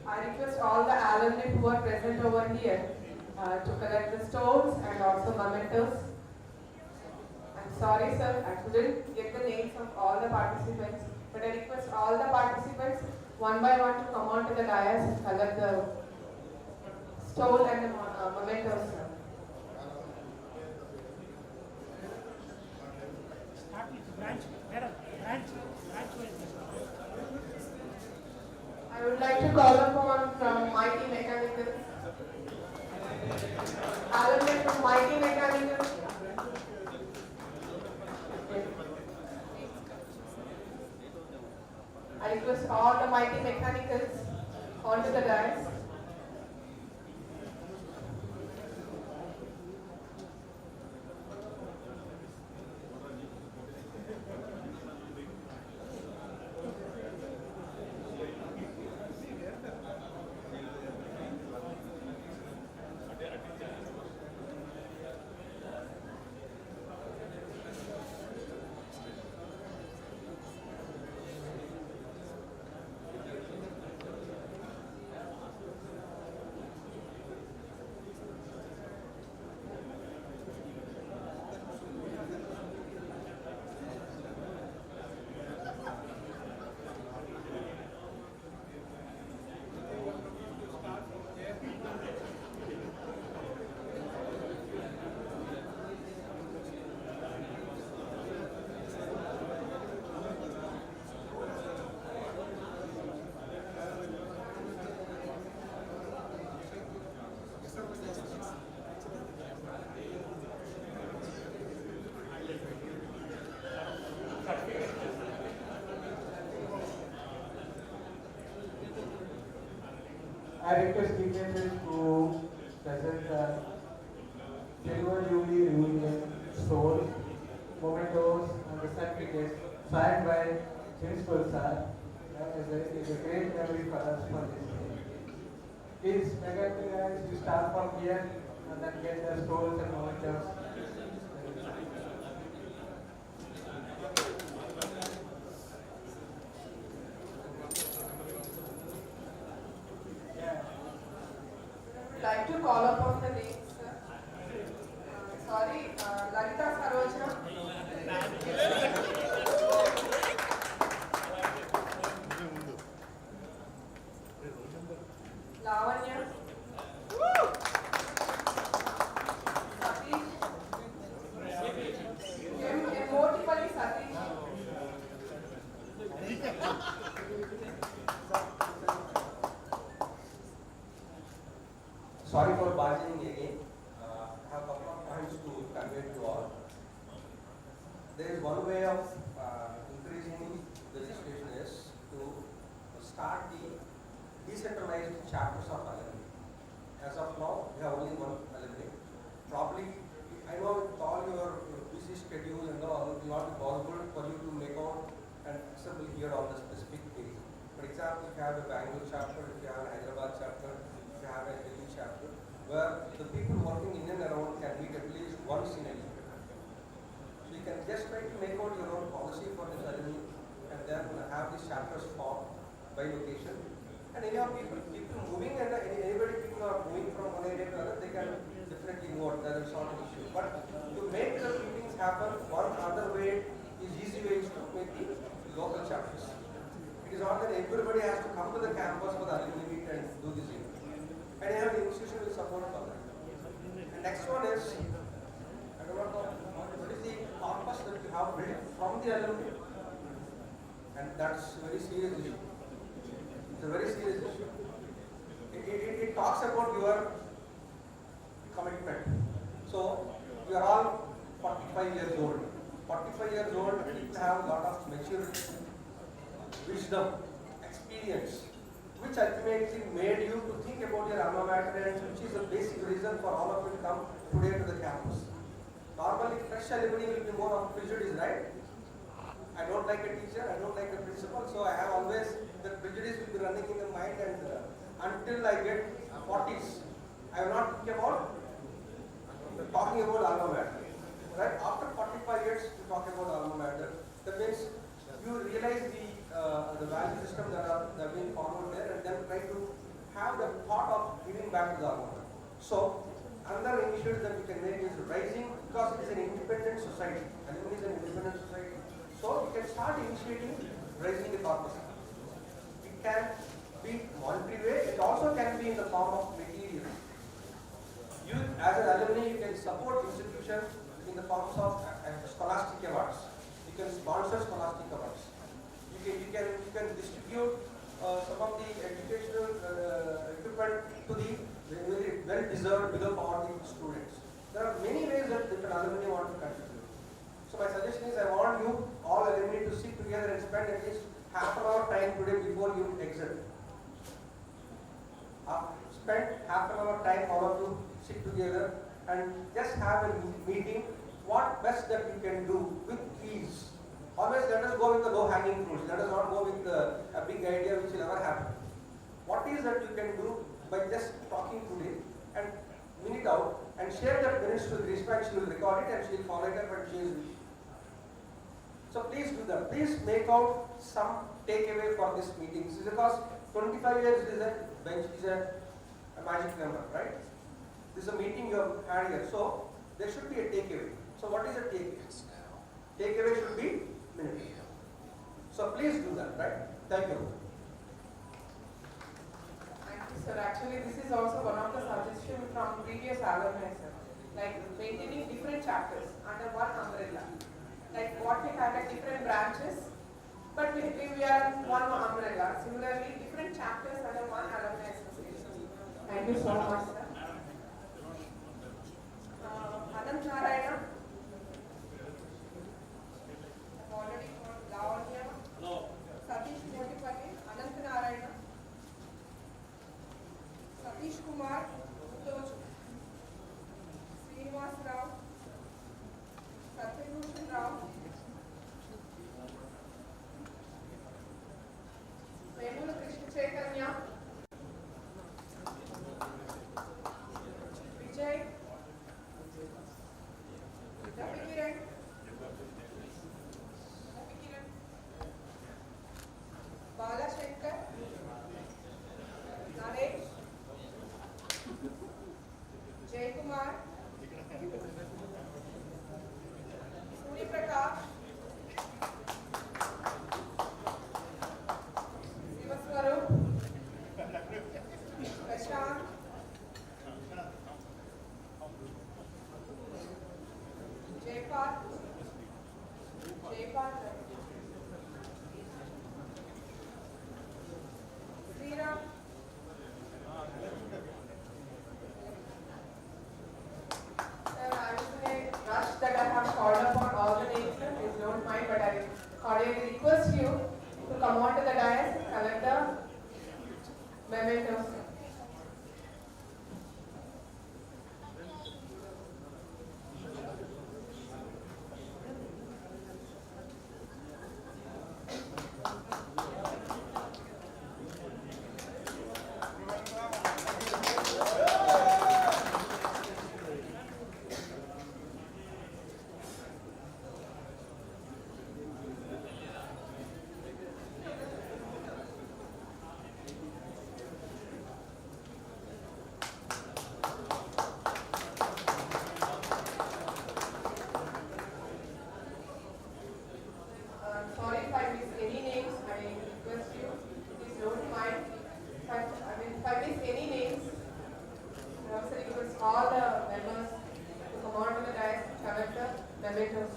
I request all the alumni who are present over here to collect the stones and also mementos. I'm sorry, sir, I couldn't get the names of all the participants, but I request all the participants one by one to come on to the dais and collect the stone and the mementos, sir. I would like to call upon from Mighty Mechanical. Alumni from Mighty Mechanical. I request all the Mighty Mechanicals onto the dais. I request dignitaries to present the silver jubilee reunion stones, mementos, and the certificates signed by Principal Sir. It's a great memory for us for this day. Please, guys, you start from here and then get the stones and mementos. Like to call upon the names, sir. Sorry, Lalita Sarojana. Sorry for barging again. I have a couple of points to convey to all. There is one way of increasing the registration is to start the decentralized chapters of alumni. As of now, we have only one alumni. Probably, I know with all your busy schedule and all, it will not be possible for you to make out and assemble here on the specific day. For example, if you have a Bangalore chapter, if you have a Hyderabad chapter, if you have a Delhi chapter, where the people working in and around can meet at least once in a year. So you can just try to make out your own policy for this alumni and then have these chapters formed by location. And anyhow, people moving and anybody people are moving from one area to another, they can definitely move out. That is not an issue. But to make the meetings happen, one other way is easy way is to make the local chapters. It is not that everybody has to come to the campus for the alumni meet and do this event. And anyhow, the institution will support for that. And next one is, I don't know what is the corpus that you have built from the alumni. And that's a very serious issue. It's a very serious issue. It talks about your commitment. So, you are all 45 years old. 45 years old, people have a lot of maturity, wisdom, experience, which ultimately made you to think about your alma mater, and which is the basic reason for all of you to come today to the campus. Normally, fresh alumni will be more of prejudice, right? I don't like a teacher, I don't like a principal, so I have always, the prejudice will be running in the mind, and until I get 40s, I will not think about talking about alma mater. Right? After 45 years, you talk about alma mater. That means you realize the value system that have been followed there, and then try to have the thought of giving back to the alma mater. So, another initiative that we can make is rising, because it is an independent society. Alumni is an independent society. So, we can start initiating raising the corpus. It can be monetary way, it also can be in the form of material. You, as an alumni, you can support institutions in the forms of scholastic awards. You can sponsor scholastic awards. You can distribute some of the educational equipment to the well-deserved below poverty students. There are many ways that an alumni want to contribute. So my suggestion is, I want you all alumni to sit together and spend at least half an hour time today before you exit. Spend half an hour time, all of you sit together and just have a meeting. What best that you can do with ease. Always let us go with the low-hanging fruits. Let us not go with a big idea which will never happen. What is that you can do by just talking today and minute out and share that minutes to Grishma, and she will record it and she will follow it up and she is. So please do that. Please make out some takeaway for this meeting. This is because 25 years is a bench, is a magic number, right? This is a meeting you have had here. So there should be a takeaway. So what is a takeaway? Takeaway should be minute. So please do that, right? Thank you. Thank you, sir. Actually, this is also one of the suggestions from previous alumni, sir. Like maintaining different chapters under one umbrella. Like what we have at different branches, but we are one umbrella. Similarly, different chapters under one alumni association. Thank you so much, sir. Anant Narayana. I've already called Lavanya. No. Satish Motipati, Anant Narayana. Satish Kumar, Uttoj. Srinivas Rao. Satyabhushan Rao. Vemula Krishna Chaitanya. Vijay. Ravikiran. Bala Shankar. Naresh. Jay Kumar. Suri Prakash. Sivaswarup. Prashant. Jaypal. Sriram. cordially request you to come on to the dais and collect the mementos. Sorry if I miss any names, I request you, please don't mind. If I miss any names, I also request all the members to come on to the dais and collect the mementos.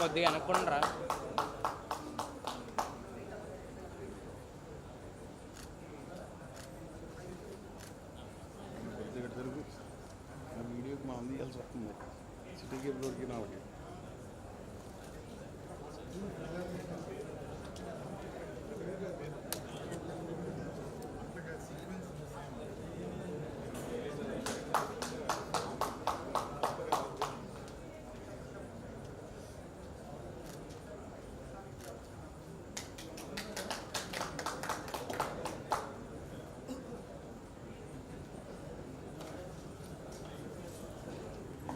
కొద్దిగా అనుకుంటారా వీడియోకి మా అందియాల్సి వస్తుంది సిటీకి రోడ్కి నాలుగు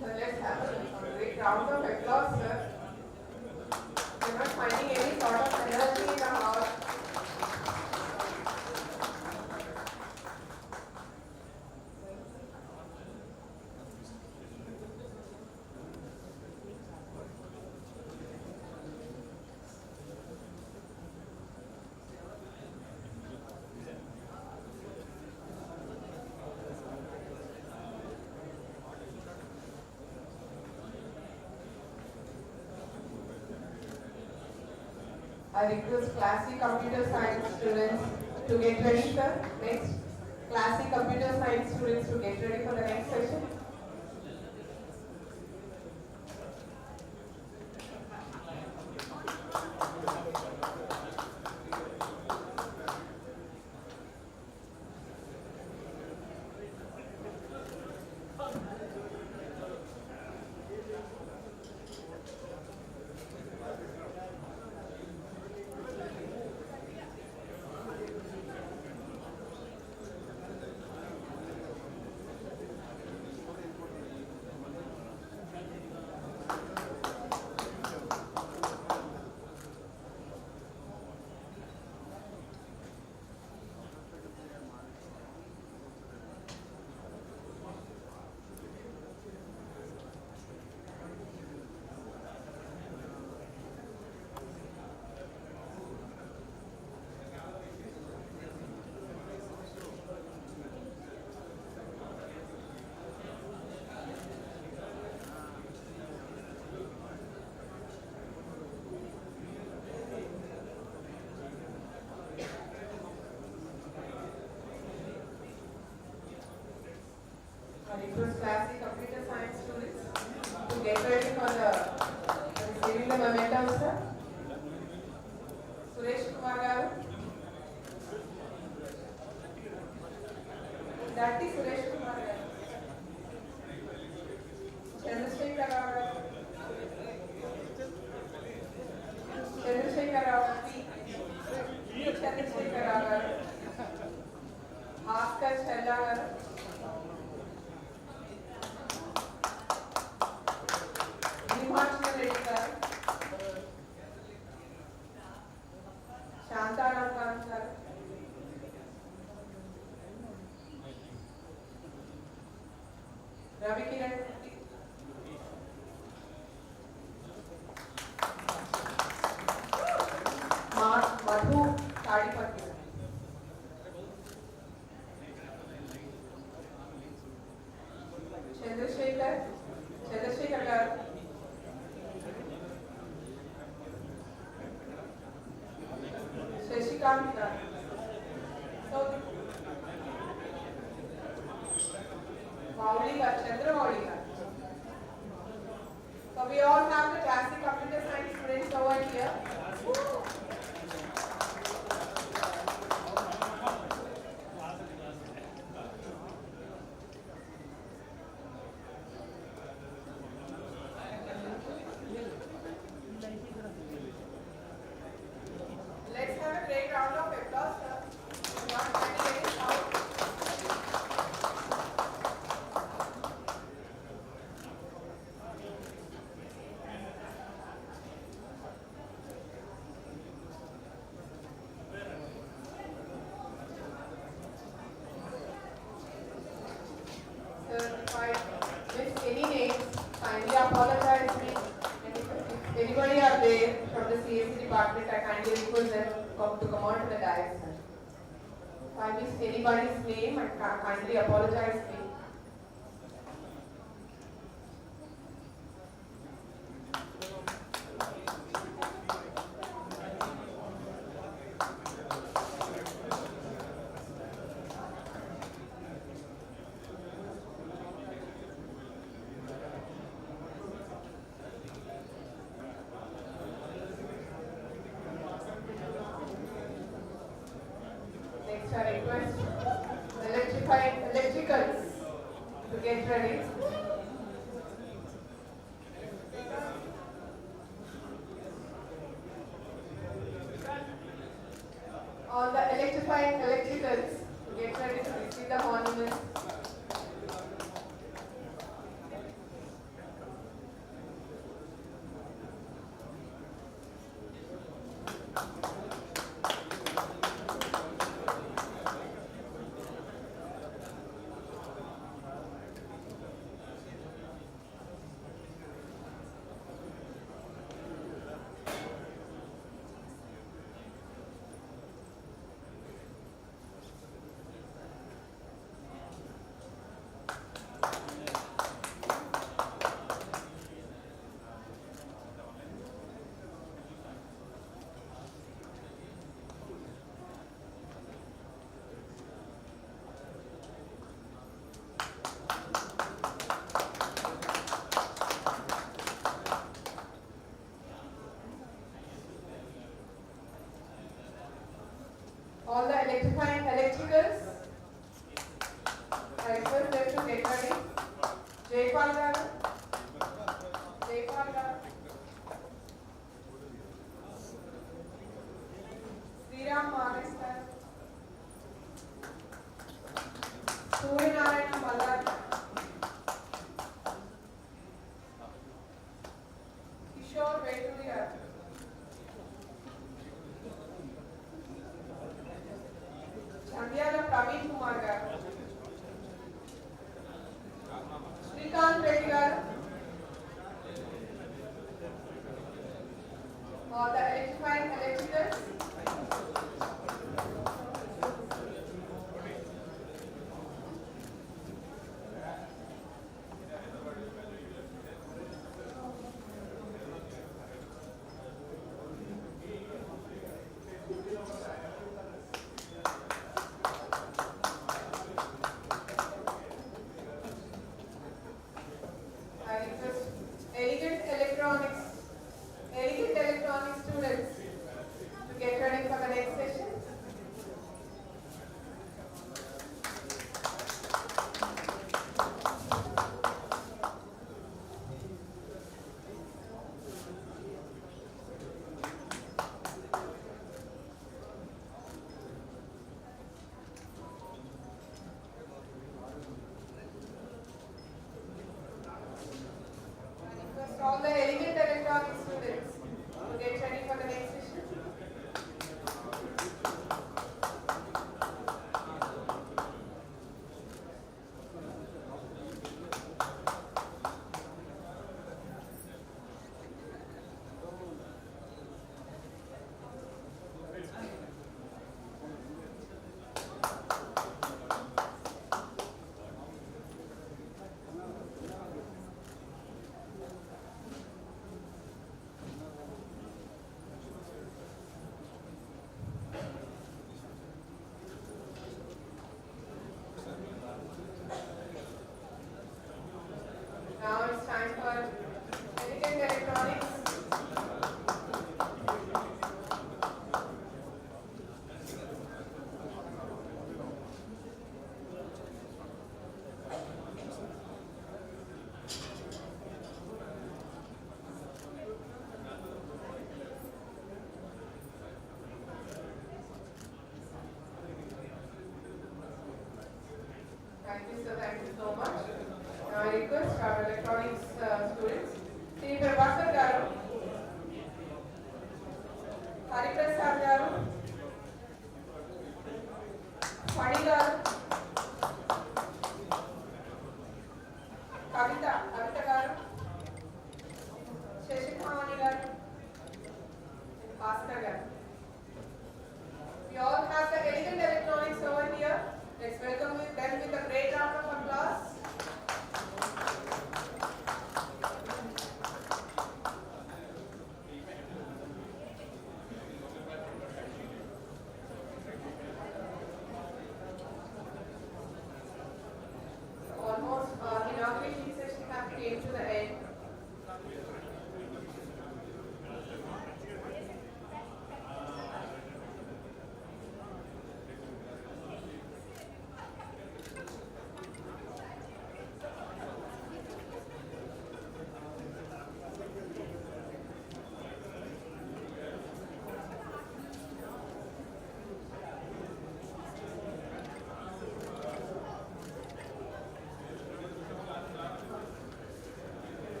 So let's have a great round of applause, sir. We're not finding any sort of energy in the house. I request classic computer science students to get ready, sir. Next, classic computer science students to get ready for the next session. I request classic computer science students to get ready for the giving the memento, sir. Suresh Kumar garu. Datti Suresh Kumar garu. Chandrasekhar Rao garu. Chandrasekhar Rao P. Chandrasekhar Rao garu. Bhaskar Chella garu. Himachal Reddy garu. Shantaram Kant garu. Ravi Kiran Madhu Tadipatti. Chandrasekhar garu. Shashikant garu. Maulika, Chandra Maulika. So we all have the classic computer science students over here. Let's have a great round of applause, sir. Not finding any sound. Sir, if I miss any names, kindly apologize me. And if anybody are there from the CSC department, I kindly request them to come on to the dais, sir. If I miss anybody's name, I kindly apologize me. Next, I request electricals to get ready. All the electrifying electricals to get ready to receive the monuments. All the electrifying electricals, I request them to get ready. Jaypal garu. Jaypal garu. Sriram Manes garu. Suryanarayana Mallar. Kishore Veturi garu. Chandyala Praveen Kumar garu. Srikant Reddy garu. All the electrifying electricals. I request elegant electronics Electronics. Thank you, sir. Thank you so much. Now I request our electronics students, Sri Prabhakar Garu, Hari Prasad Garu, Fani Garu, Kavita Garu, Shashikhamani Garu, and Bhaskar Garu. We all have the elegant electronics over here. Let's welcome them with a great round of applause. Almost inauguration session have came to the end.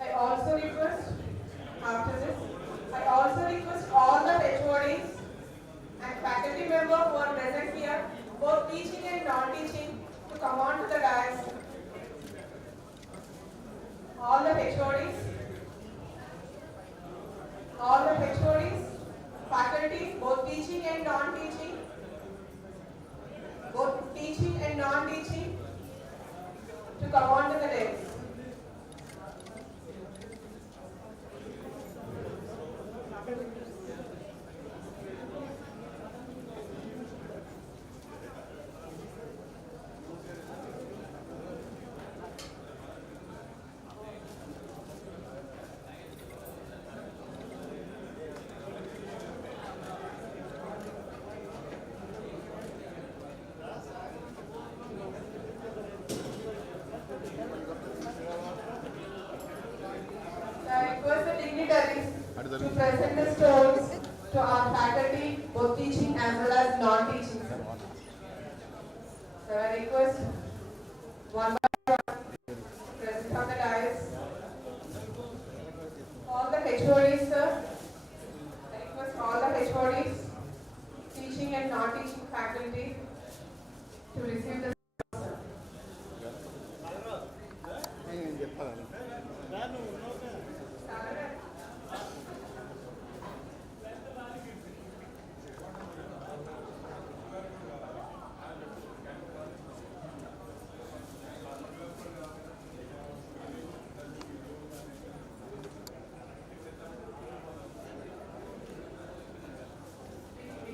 I also request, after this, I also request all the HODs and faculty members who are present here, both teaching and non-teaching, to come on to the dais. All the HODs, faculty, both teaching and non-teaching, to come on to the dais. I request the dignitaries to present the stones to our faculty, both teaching as well as non-teaching. So I request one by one present on the dais. All the HODs, sir. I request all the HODs, teaching and non-teaching faculty, to receive the నేను చెప్పాలని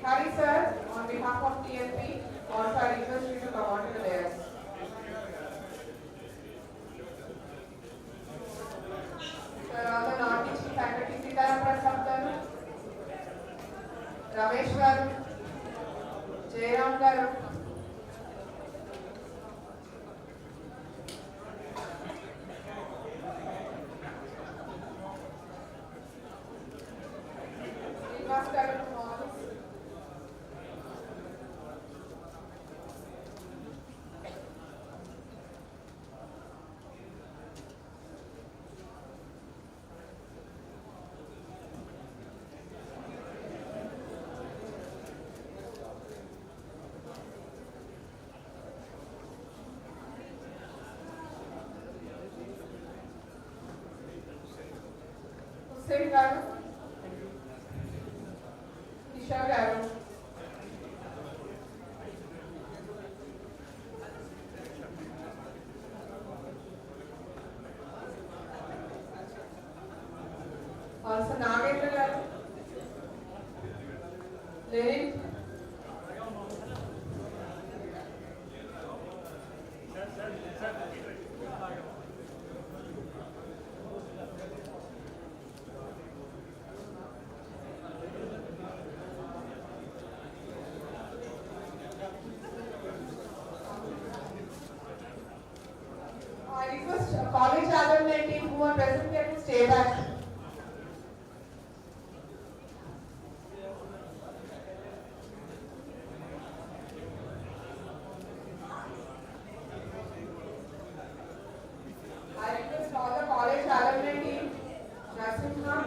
Hari sir, on behalf of TSP, also I request you to come on to the dais. Sir, all the non-teaching faculty, Sitaram Prasad garu, Ramesh garu, Jairam garu, Srinivas garu from office. Hussain garu, Nisha garu, also Nagendra garu, Lenin, stay back. I request all the college alumni team, Narasimha,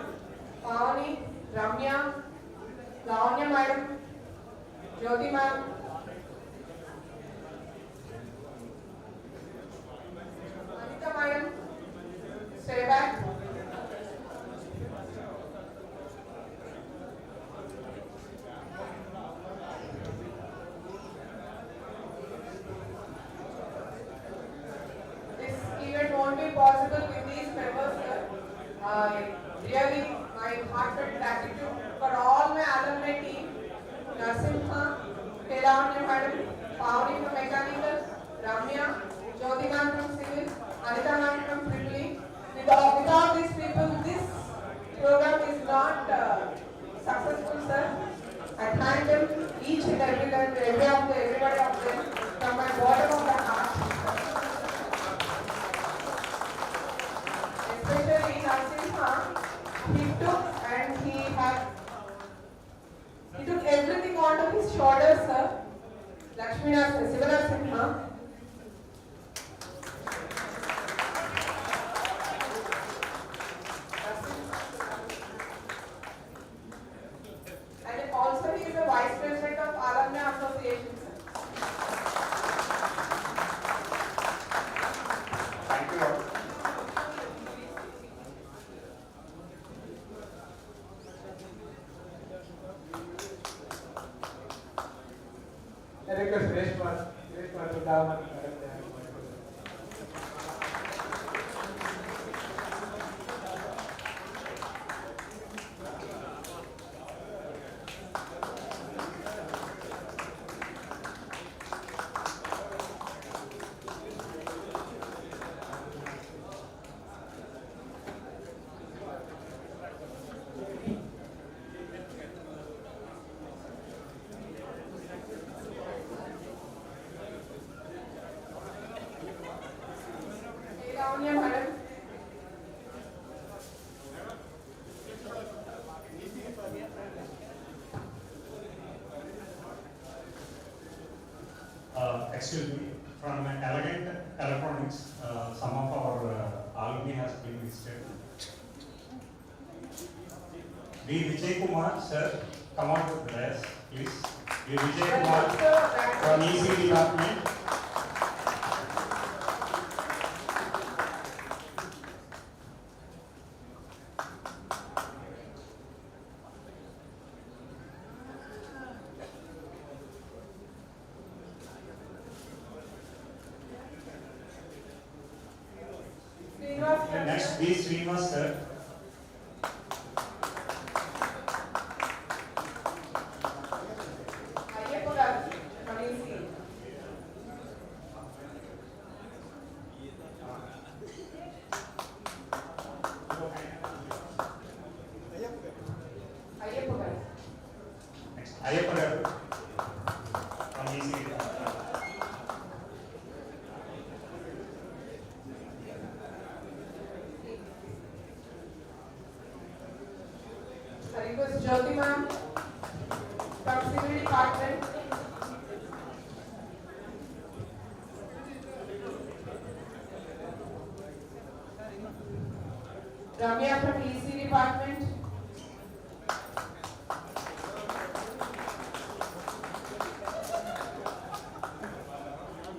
Pavani, Ramya, Lavanya madam, Jyoti ma'am, Anita madam, stay back. This event won't be possible with these members, sir. Really, my heartfelt gratitude for all my alumni team, Narasimha, Lavanya madam, Pavani from Mechanical, Ramya, Jyoti ma'am from Civil, Anita ma'am from Triple E. Without these people, this program is not successful, sir. I thank them each and everybody of them from my bottom of the heart. Especially Narasimha, he took everything onto his shoulders, sir. Lakshmi Narasimha. And also he is the Vice President of Alumni Association, sir. Thank you all. I request Reshma to come and correct that. Lavanya madam. Excuse me, from Elegant Electronics, some of our alumni has been listed. V. Vijay Kumar, sir, come out with the desk, please. V. Vijay Kumar from EC department. Next, V. Srinivas, sir. Ayyappa garu from EC. Ayyappa garu. Next, Ayyappa garu from EC department. I request Jyoti ma'am from Civil Department. Ramya from EC Department.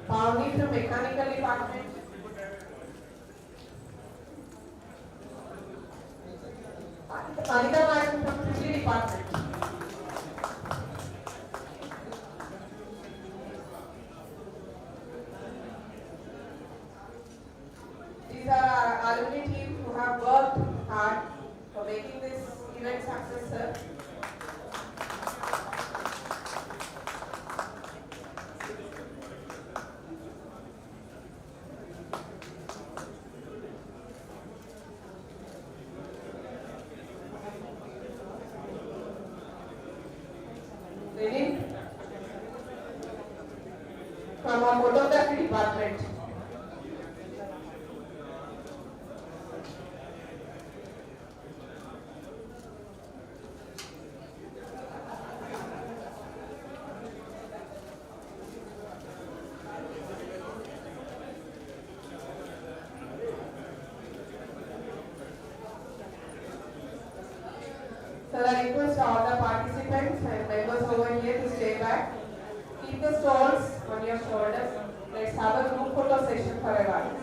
Pavani from Mechanical Department. Anita madam from Triple E Department. These are our alumni team who have worked hard for making this event success, sir. Ready? From our photography department. So I request all the participants and members over here to stay back. Keep the stalls on your shoulders. Let's have a group photo session for a while.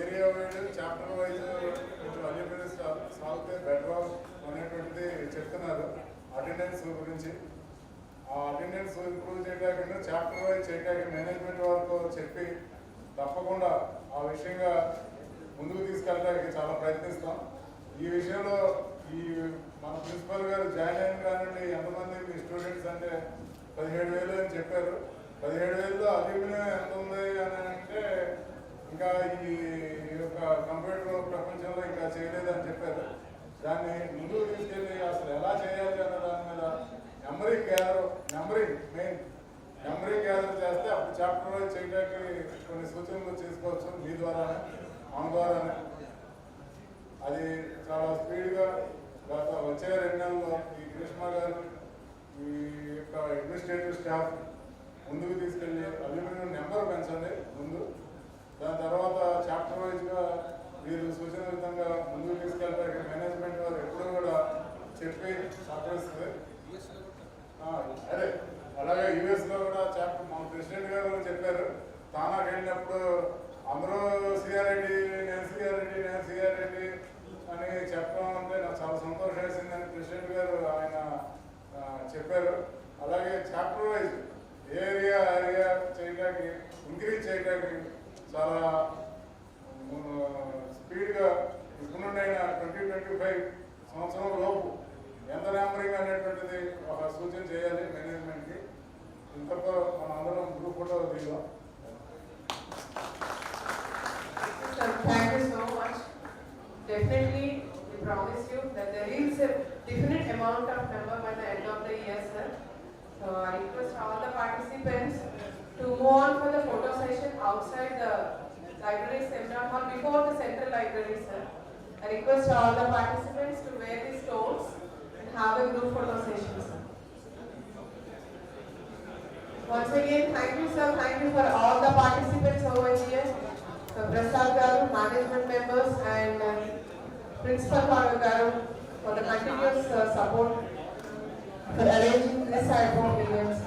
Area wise chapter wise కొంచెం element సాగితే better అనేటువంటిది చెప్తున్నారు attendance గురించి. ఆ attendance improve చేయడానికి chapter wise చేయడానికి management వాళ్ళతో చెప్పి తప్పకుండా ఆ విషయంగా ముందుకు తీసుకెళ్ళడానికి చాలా ప్రయత్నిస్తాం. ఈ విషయంలో ఈ మన ప్రిన్సిపల్ గారు జాయిన్ అయిన కానండి ఎంతమంది మీ స్టూడెంట్స్ అంటే 17,000 అని చెప్పారు. 17,000లో అల్యూమినియం ఎంత ఉంది అని అంటే ఇంకా ఈ యొక్క కంప్యూటర్ ప్రపంచంలో ఇంకా చేయలేదని చెప్పారు. దాన్ని ముందుకు తీసుకెళ్ళి అసలు ఎలా చేయాలి అన్న దాని మీద నెంబరింగ్ గ్యాదర్ చేస్తే అప్పుడు చాప్టర్ వైజ్ చేయడానికి కొన్ని సూచనలు చేసుకోవచ్చు మీ ద్వారానే మన ద్వారానే. అది చాలా స్పీడ్గా వచ్చే 2 నెలల్లో ఈ కృష్ణ గారు ఈ యొక్క అడ్మినిస్ట్రేటివ్ స్టాఫ్ ముందుకు తీసుకెళ్ళి అల్యూమినియం నెంబర్ పెంచండి ముందు. దాని తర్వాత చాప్టర్ వైజ్గా మీరు సూచన విధంగా ముందుకు తీసుకెళ్ళడానికి మేనేజ్మెంట్ వారు ఎప్పుడూ కూడా చెప్పి సహకరిస్తుంది. అదే అలాగే యూఎస్లో కూడా చాప్టర్ మన ప్రెసిడెంట్ గారు చెప్పారు. తానాకి వెళ్ళినప్పుడు అందరూ సిఆర్ఐడి నేను సిఆర్ఐడి అని చెప్పడం అంటే నాకు చాలా సంతోషం వేసిందని ప్రెసిడెంట్ గారు ఆయన చెప్పారు. అలాగే చాప్టర్ వైజ్ ఏరియా చేయడానికి ఇంక్రీజ్ చేయడానికి చాలా స్పీడ్గా ఇప్పుడు నుండి అయినా 2025 సంవత్సరం లోపు ఎంత నెంబరింగ్ అనేటువంటిది ఒక సూచన చేయాలి మేనేజ్మెంట్కి. ఇంతలో మన అందరం గ్రూప్ ఫోటో దిగాం. Thank you so much. Definitely, we promise you that there is a definite amount of number by the end of the year, sir. So I request all the participants to move on for the photo session outside the library seminar hall before the central library, sir. I request all the participants to wear these stoles and have a group photo session, sir. Once again, thank you, sir. Thank you for all the participants over here. So Prasad Garu, management members and Principal Garu for the continuous support for arranging this type of events.